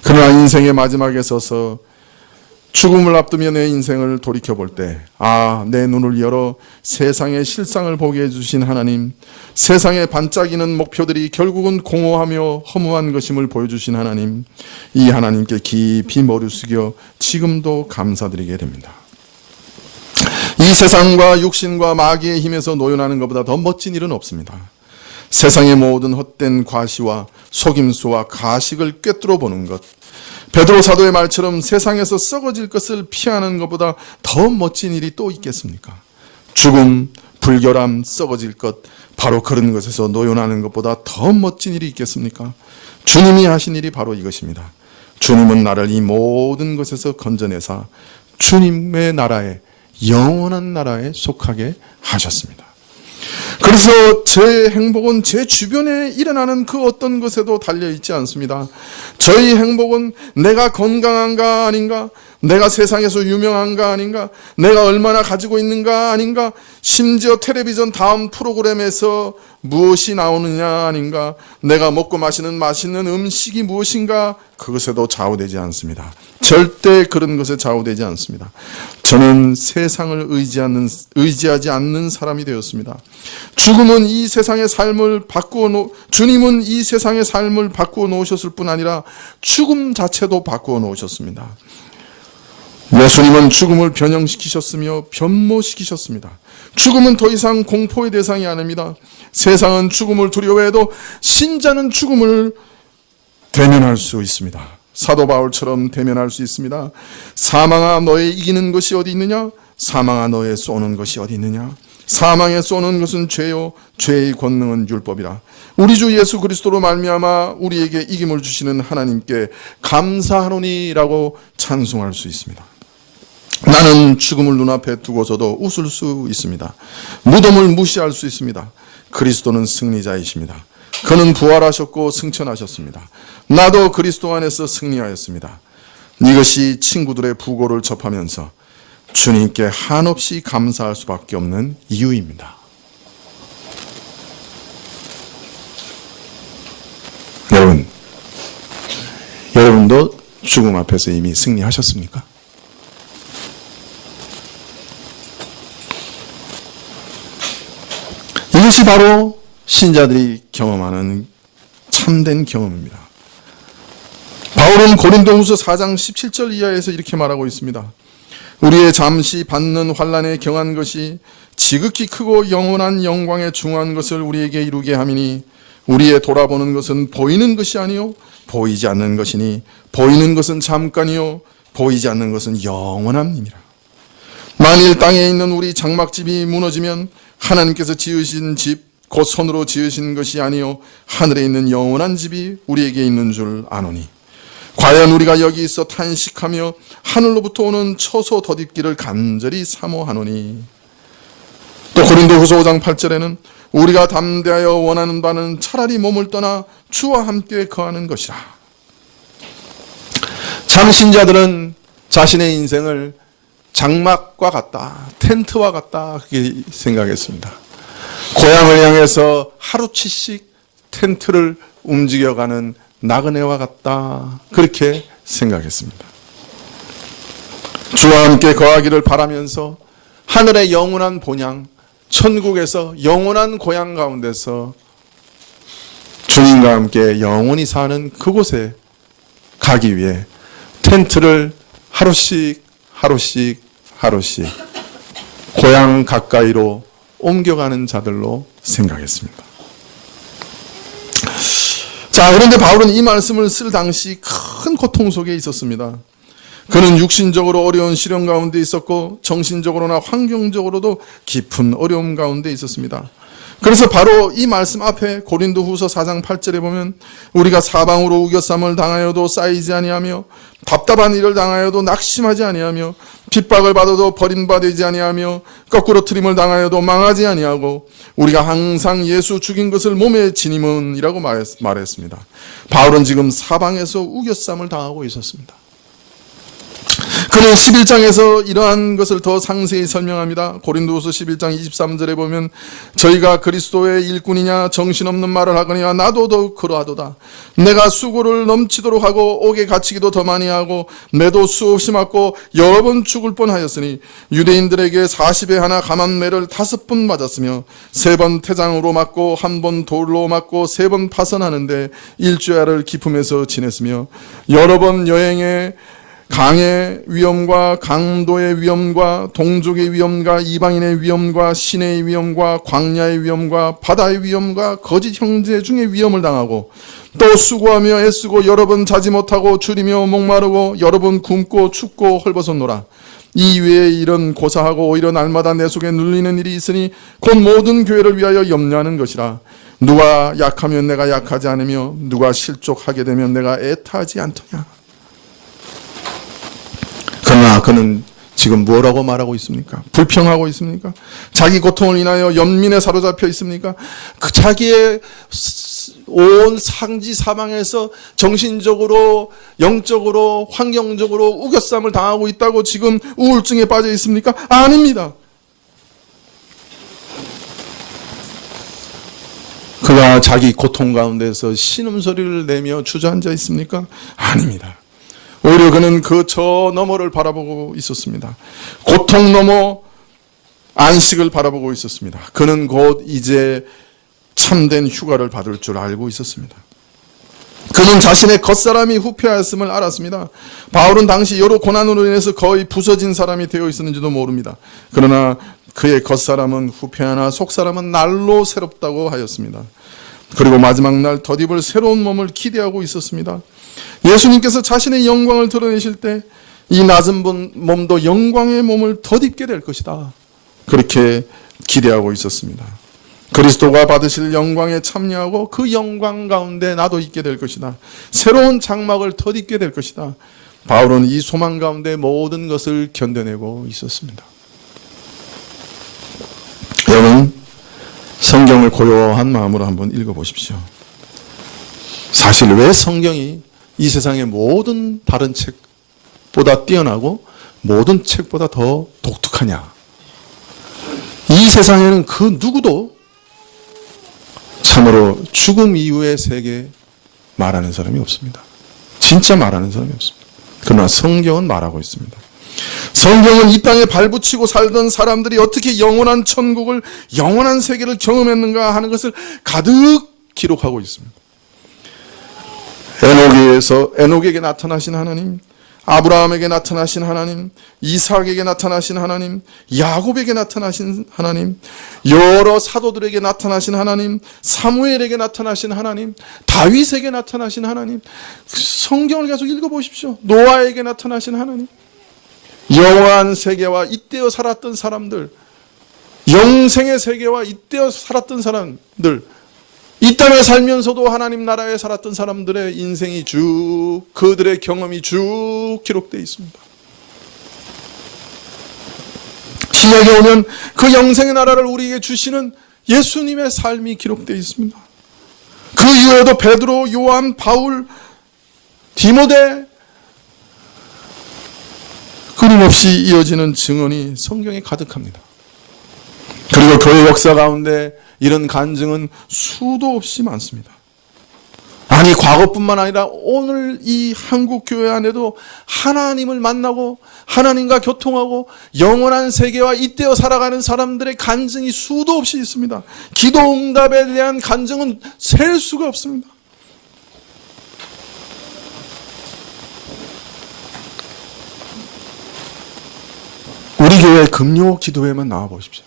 그러나 인생의 마지막에 서서 죽음을 앞두며 내 인생을 돌이켜볼 때, 내 눈을 열어 세상의 실상을 보게 해주신 하나님, 세상에 반짝이는 목표들이 결국은 공허하며 허무한 것임을 보여주신 하나님, 이 하나님께 깊이 머리 숙여 지금도 감사드리게 됩니다. 이 세상과 육신과 마귀의 힘에서 노연하는 것보다 더 멋진 일은 없습니다. 세상의 모든 헛된 과시와 속임수와 가식을 꿰뚫어 보는 것, 베드로 사도의 말처럼 세상에서 썩어질 것을 피하는 것보다 더 멋진 일이 또 있겠습니까? 죽음, 불결함, 썩어질 것, 바로 그런 것에서 노연하는 것보다 더 멋진 일이 있겠습니까? 주님이 하신 일이 바로 이것입니다. 주님은 나를 이 모든 것에서 건져내사 주님의 나라에, 영원한 나라에 속하게 하셨습니다. 그래서 제 행복은 제 주변에 일어나는 그 어떤 것에도 달려있지 않습니다. 저희 행복은 내가 건강한가 아닌가, 내가 세상에서 유명한가 아닌가, 내가 얼마나 가지고 있는가 아닌가, 심지어 텔레비전 다음 프로그램에서 무엇이 나오느냐 아닌가, 내가 먹고 마시는 맛있는 음식이 무엇인가, 그것에도 좌우되지 않습니다. 절대 그런 것에 좌우되지 않습니다. 저는 세상을 의지하지 않는 사람이 되었습니다. 주님은 이 세상의 삶을 바꾸어 놓으셨을 뿐 아니라 죽음 자체도 바꾸어 놓으셨습니다. 예수님은 죽음을 변형시키셨으며 변모시키셨습니다. 죽음은 더 이상 공포의 대상이 아닙니다. 세상은 죽음을 두려워해도 신자는 죽음을 대면할 수 있습니다. 사도 바울처럼 대면할 수 있습니다. 사망아 너의 이기는 것이 어디 있느냐? 사망아 너의 쏘는 것이 어디 있느냐? 사망에 쏘는 것은 죄요 죄의 권능은 율법이라. 우리 주 예수 그리스도로 말미암아 우리에게 이김을 주시는 하나님께 감사하노니라고 찬송할 수 있습니다. 나는 죽음을 눈앞에 두고서도 웃을 수 있습니다. 무덤을 무시할 수 있습니다. 그리스도는 승리자이십니다. 그는 부활하셨고 승천하셨습니다. 나도 그리스도 안에서 승리하였습니다. 이것이 친구들의 부고를 접하면서 주님께 한없이 감사할 수밖에 없는 이유입니다. 여러분도 죽음 앞에서 이미 승리하셨습니까? 이것이 바로 신자들이 경험하는 참된 경험입니다. 바울은 고린도후서 4장 17절 이하에서 이렇게 말하고 있습니다. 우리의 잠시 받는 환난에 경한 것이 지극히 크고 영원한 영광에 중한 것을 우리에게 이루게 함이니 우리의 돌아보는 것은 보이는 것이 아니요 보이지 않는 것이니 보이는 것은 잠깐이요 보이지 않는 것은 영원함이니라. 만일 땅에 있는 우리 장막집이 무너지면 하나님께서 지으신 집 곧 손으로 지으신 것이 아니요 하늘에 있는 영원한 집이 우리에게 있는 줄 아노니 과연 우리가 여기 있어 탄식하며 하늘로부터 오는 처소 덧입기를 간절히 사모하노니. 또 고린도후서 5장 8절에는 우리가 담대하여 원하는 바는 차라리 몸을 떠나 주와 함께 거하는 것이라. 장신자들은 자신의 인생을 장막과 같다, 텐트와 같다 그렇게 생각했습니다. 고향을 향해서 하루치씩 텐트를 움직여가는 나그네와 같다 그렇게 생각했습니다. 주와 함께 거하기를 바라면서 하늘의 영원한 본향, 천국에서 영원한 고향 가운데서 주님과 함께 영원히 사는 그곳에 가기 위해 텐트를 하루씩 고향 가까이로 옮겨가는 자들로 생각했습니다. 자, 그런데 바울은 이 말씀을 쓸 당시 큰 고통 속에 있었습니다. 그는 육신적으로 어려운 시련 가운데 있었고 정신적으로나 환경적으로도 깊은 어려움 가운데 있었습니다. 그래서 바로 이 말씀 앞에 고린도후서 4장 8절에 보면 우리가 사방으로 우겨쌈을 당하여도 쌓이지 아니하며 답답한 일을 당하여도 낙심하지 아니하며 핍박을 받아도 버림받지 아니하며 거꾸로 트림을 당하여도 망하지 아니하고 우리가 항상 예수 죽인 것을 몸에 지니면 이라고 말했습니다. 바울은 지금 사방에서 우겨쌈을 당하고 있었습니다. 그는 11장에서 이러한 것을 더 상세히 설명합니다. 고린도후서 11장 23절에 보면 저희가 그리스도의 일꾼이냐 정신없는 말을 하거니와 나도 더욱 그러하도다. 내가 수고를 넘치도록 하고 옥에 갇히기도 더 많이 하고 매도 수없이 맞고 여러 번 죽을 뻔하였으니 유대인들에게 40에 하나 감한매를 5번 맞았으며 3번 태장으로 맞고 1번 돌로 맞고 3번 파선하는데 일주야를 기품에서 지냈으며 여러 번 여행에 강의 위험과 강도의 위험과 동족의 위험과 이방인의 위험과 시내의 위험과 광야의 위험과 바다의 위험과 거짓 형제 중에 위험을 당하고 또 수고하며 애쓰고 여러 번 자지 못하고 줄이며 목마르고 여러 번 굶고 춥고 헐벗었노라. 이 외에 이런 고사하고 오히려 날마다 내 속에 눌리는 일이 있으니 곧 모든 교회를 위하여 염려하는 것이라. 누가 약하면 내가 약하지 않으며 누가 실족하게 되면 내가 애타하지 않더냐. 그러나 그는 지금 뭐라고 말하고 있습니까? 불평하고 있습니까? 자기 고통을 인하여 연민에 사로잡혀 있습니까? 그 자기의 온 상지 사방에서 정신적으로, 영적으로, 환경적으로 우겨쌈을 당하고 있다고 지금 우울증에 빠져 있습니까? 아닙니다. 그가 자기 고통 가운데서 신음소리를 내며 주저앉아 있습니까? 아닙니다. 오히려 그는 그 저 너머를 바라보고 있었습니다. 고통 너머 안식을 바라보고 있었습니다. 그는 곧 이제 참된 휴가를 받을 줄 알고 있었습니다. 그는 자신의 겉사람이 후패하였음을 알았습니다. 바울은 당시 여러 고난으로 인해서 거의 부서진 사람이 되어 있었는지도 모릅니다. 그러나 그의 겉사람은 후패하나 속사람은 날로 새롭다고 하였습니다. 그리고 마지막 날 덧입을 새로운 몸을 기대하고 있었습니다. 예수님께서 자신의 영광을 드러내실 때 이 낮은 몸도 영광의 몸을 덧입게 될 것이다. 그렇게 기대하고 있었습니다. 그리스도가 받으실 영광에 참여하고 그 영광 가운데 나도 있게 될 것이다. 새로운 장막을 덧입게 될 것이다. 바울은 이 소망 가운데 모든 것을 견뎌내고 있었습니다. 여러분, 성경을 고요한 마음으로 한번 읽어보십시오. 사실 왜 성경이 이 세상의 모든 다른 책보다 뛰어나고 모든 책보다 더 독특하냐? 이 세상에는 그 누구도 참으로 죽음 이후의 세계 말하는 사람이 없습니다. 진짜 말하는 사람이 없습니다. 그러나 성경은 말하고 있습니다. 성경은 이 땅에 발붙이고 살던 사람들이 어떻게 영원한 천국을, 영원한 세계를 경험했는가 하는 것을 가득 기록하고 있습니다. 에녹에게 나타나신 하나님, 아브라함에게 나타나신 하나님, 이삭에게 나타나신 하나님, 야곱에게 나타나신 하나님, 여러 사도들에게 나타나신 하나님, 사무엘에게 나타나신 하나님, 다윗에게 나타나신 하나님, 성경을 계속 읽어보십시오. 노아에게 나타나신 하나님, 영원한 세계와 잇대어 살았던 사람들, 영생의 세계와 잇대어 살았던 사람들, 이 땅에 살면서도 하나님 나라에 살았던 사람들의 인생이 쭉, 그들의 경험이 쭉 기록되어 있습니다. 신약에 오면 그 영생의 나라를 우리에게 주시는 예수님의 삶이 기록되어 있습니다. 그 이후에도 베드로, 요한, 바울, 디모데, 끊임없이 이어지는 증언이 성경에 가득합니다. 그리고 교회 역사 가운데 이런 간증은 수도 없이 많습니다. 아니, 과거뿐만 아니라 오늘 이 한국 교회 안에도 하나님을 만나고 하나님과 교통하고 영원한 세계와 잇대어 살아가는 사람들의 간증이 수도 없이 있습니다. 기도 응답에 대한 간증은 셀 수가 없습니다. 우리 교회 금요 기도회만 나와 보십시오.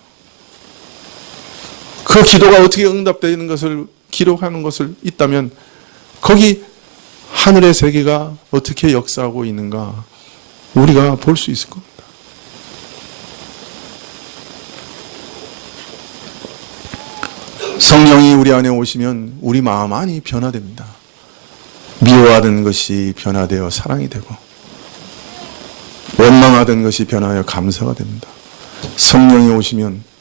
그 기도가 어떻게 응답되는 것을 기록하는 것을 있다면 거기 하늘의 세계가 어떻게 역사하고 있는가 우리가 볼 수 있을 겁니다. 성령이 우리 안에 오시면 우리 마음 안이 변화됩니다. 미워하던 것이 변화되어 사랑이 되고 원망하던 것이 변하여 감사가 됩니다. 성령이 오시면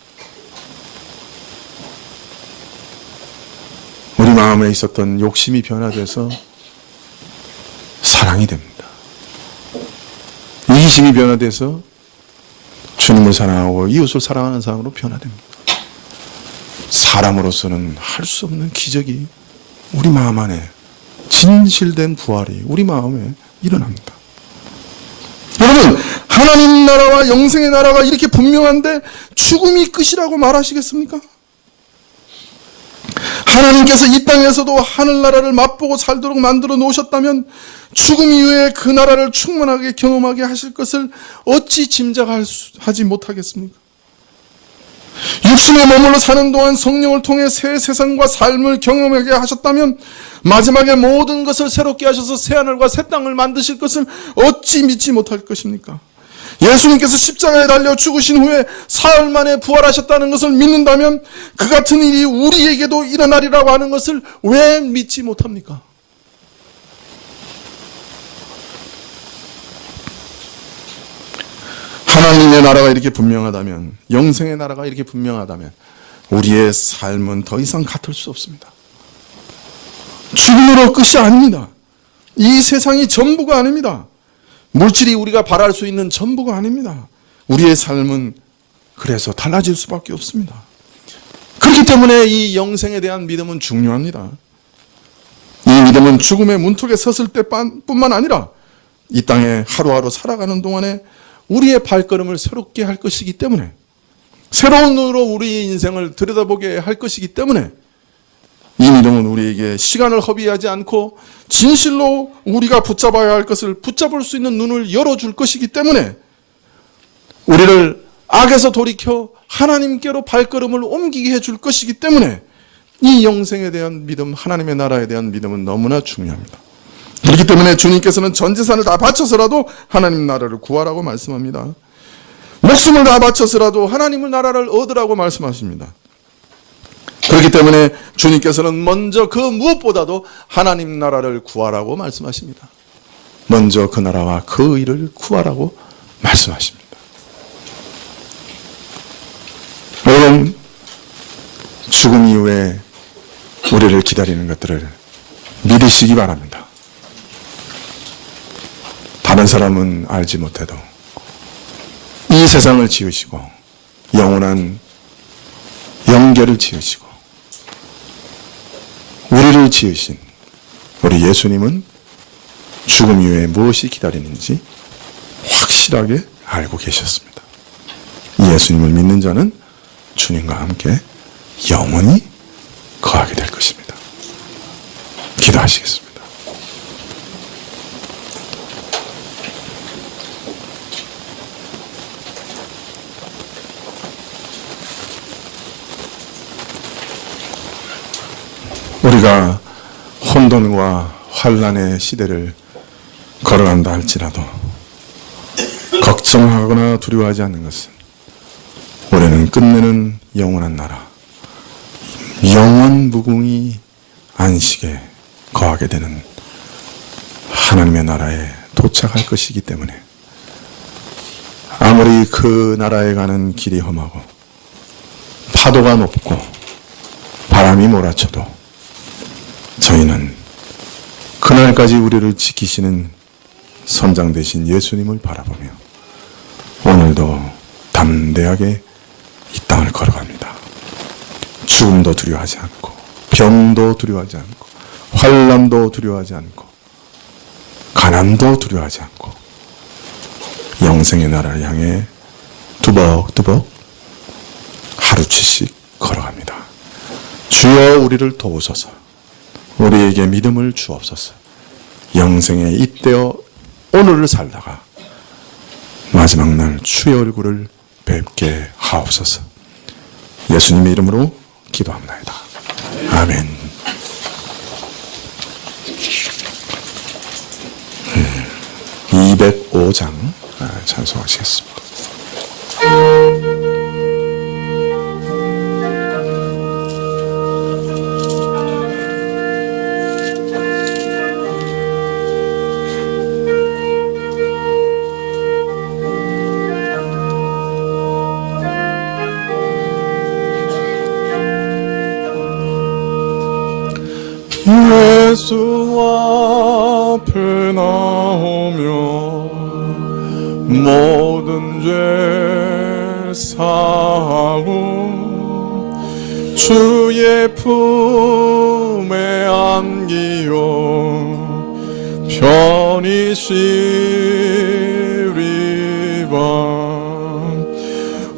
우리 마음에 있었던 욕심이 변화돼서 사랑이 됩니다. 이기심이 변화돼서 주님을 사랑하고 이웃을 사랑하는 사람으로 변화됩니다. 사람으로서는 할 수 없는 기적이 우리 마음 안에, 진실된 부활이 우리 마음에 일어납니다. 여러분, 하나님 나라와 영생의 나라가 이렇게 분명한데 죽음이 끝이라고 말하시겠습니까? 하나님께서 이 땅에서도 하늘나라를 맛보고 살도록 만들어 놓으셨다면 죽음 이후에 그 나라를 충만하게 경험하게 하실 것을 어찌 짐작하지 못하겠습니까? 육신에 머물러 사는 동안 성령을 통해 새 세상과 삶을 경험하게 하셨다면 마지막에 모든 것을 새롭게 하셔서 새 하늘과 새 땅을 만드실 것을 어찌 믿지 못할 것입니까? 예수님께서 십자가에 달려 죽으신 후에 사흘 만에 부활하셨다는 것을 믿는다면 그 같은 일이 우리에게도 일어나리라고 하는 것을 왜 믿지 못합니까? 하나님의 나라가 이렇게 분명하다면, 영생의 나라가 이렇게 분명하다면 우리의 삶은 더 이상 같을 수 없습니다. 죽음으로 끝이 아닙니다. 이 세상이 전부가 아닙니다. 물질이 우리가 바랄 수 있는 전부가 아닙니다. 우리의 삶은 그래서 달라질 수밖에 없습니다. 그렇기 때문에 이 영생에 대한 믿음은 중요합니다. 이 믿음은 죽음의 문턱에 섰을 때뿐만 아니라 이 땅에 하루하루 살아가는 동안에 우리의 발걸음을 새롭게 할 것이기 때문에, 새로운 눈으로 우리의 인생을 들여다보게 할 것이기 때문에 이 믿음은 우리에게 시간을 허비하지 않고 진실로 우리가 붙잡아야 할 것을 붙잡을 수 있는 눈을 열어줄 것이기 때문에 우리를 악에서 돌이켜 하나님께로 발걸음을 옮기게 해줄 것이기 때문에 이 영생에 대한 믿음, 하나님의 나라에 대한 믿음은 너무나 중요합니다. 그렇기 때문에 주님께서는 전 재산을 다 바쳐서라도 하나님 나라를 구하라고 말씀합니다. 목숨을 다 바쳐서라도 하나님의 나라를 얻으라고 말씀하십니다. 그렇기 때문에 주님께서는 먼저 그 무엇보다도 하나님 나라를 구하라고 말씀하십니다. 먼저 그 나라와 그 의를 구하라고 말씀하십니다. 여러분, 죽음 이후에 우리를 기다리는 것들을 믿으시기 바랍니다. 다른 사람은 알지 못해도 이 세상을 지으시고 영원한 영계를 지으시고 우리를 지으신 우리 예수님은 죽음 이후에 무엇이 기다리는지 확실하게 알고 계셨습니다. 이 예수님을 믿는 자는 주님과 함께 영원히 거하게 될 것입니다. 기도하시겠습니다. 우리가 혼돈과 환란의 시대를 걸어간다 할지라도 걱정하거나 두려워하지 않는 것은 우리는 끝내는 영원한 나라, 영원 무궁히 안식에 거하게 되는 하나님의 나라에 도착할 것이기 때문에 아무리 그 나라에 가는 길이 험하고 파도가 높고 바람이 몰아쳐도 저희는 그날까지 우리를 지키시는 선장 되신 예수님을 바라보며 오늘도 담대하게 이 땅을 걸어갑니다. 죽음도 두려워하지 않고 병도 두려워하지 않고 환난도 두려워하지 않고 가난도 두려워하지 않고 영생의 나라를 향해 두벅두벅 하루치씩 걸어갑니다. 주여 우리를 도우소서. 우리에게 믿음을 주옵소서. 영생에 잇대어 오늘을 살다가 마지막 날 주의 얼굴을 뵙게 하옵소서. 예수님의 이름으로 기도합니다. 아멘. 205장 찬송하시겠습니다. 예수 앞에 나오며 모든 죄 사하고 주의 품에 안기어 편히 쉬리바.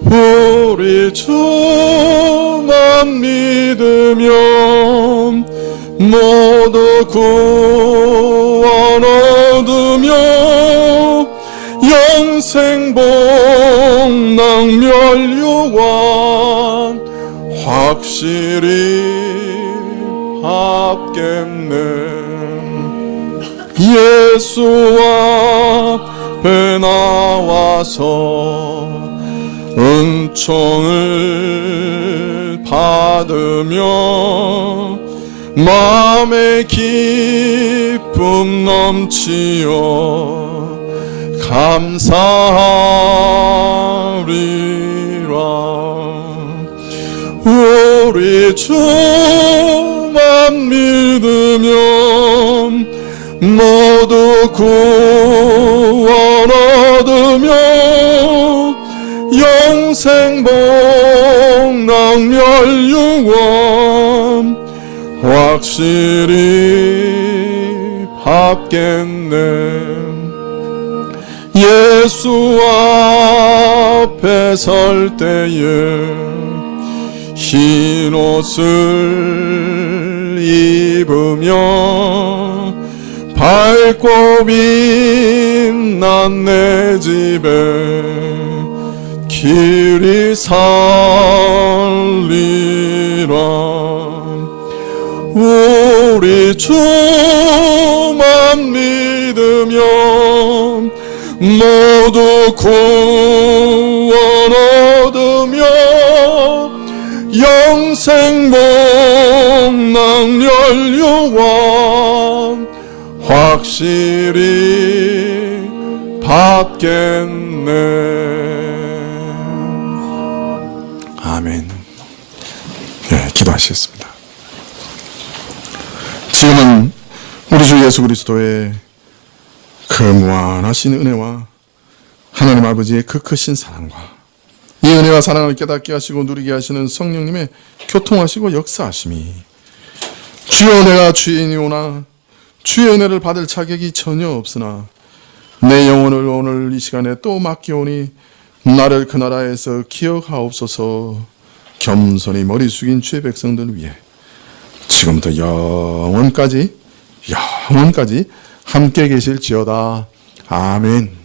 우리 주만 믿으면 모두 구원 얻으며 영생 복락 멸류관 확실히 받겠네. 예수 앞에 나와서 은총을 받으며 마음의 기쁨 넘치어 감사하리라. 우리 주만 믿으면 모두 구원 얻으며 영생 복락 멸류관 확실히 받겠네. 예수 앞에 설 때에 흰 옷을 입으며 밝고 빛난 내 집에 길이 살리라. 우리 주만 믿으면 모두 구원 얻으며 영생 복락 멸류관 확실히 받겠네. 아멘. 네, 기도하시겠습니다. 지금은 우리 주 예수 그리스도의 그 무한하신 은혜와 하나님 아버지의 그 크신 사랑과 이 은혜와 사랑을 깨닫게 하시고 누리게 하시는 성령님의 교통하시고 역사하심이 주여 내가 주인이오나 주의 은혜를 받을 자격이 전혀 없으나 내 영혼을 오늘 이 시간에 또 맡기오니 나를 그 나라에서 기억하옵소서. 겸손히 머리 숙인 주의 백성들을 위해 지금부터 영원까지 함께 계실지어다. 아멘.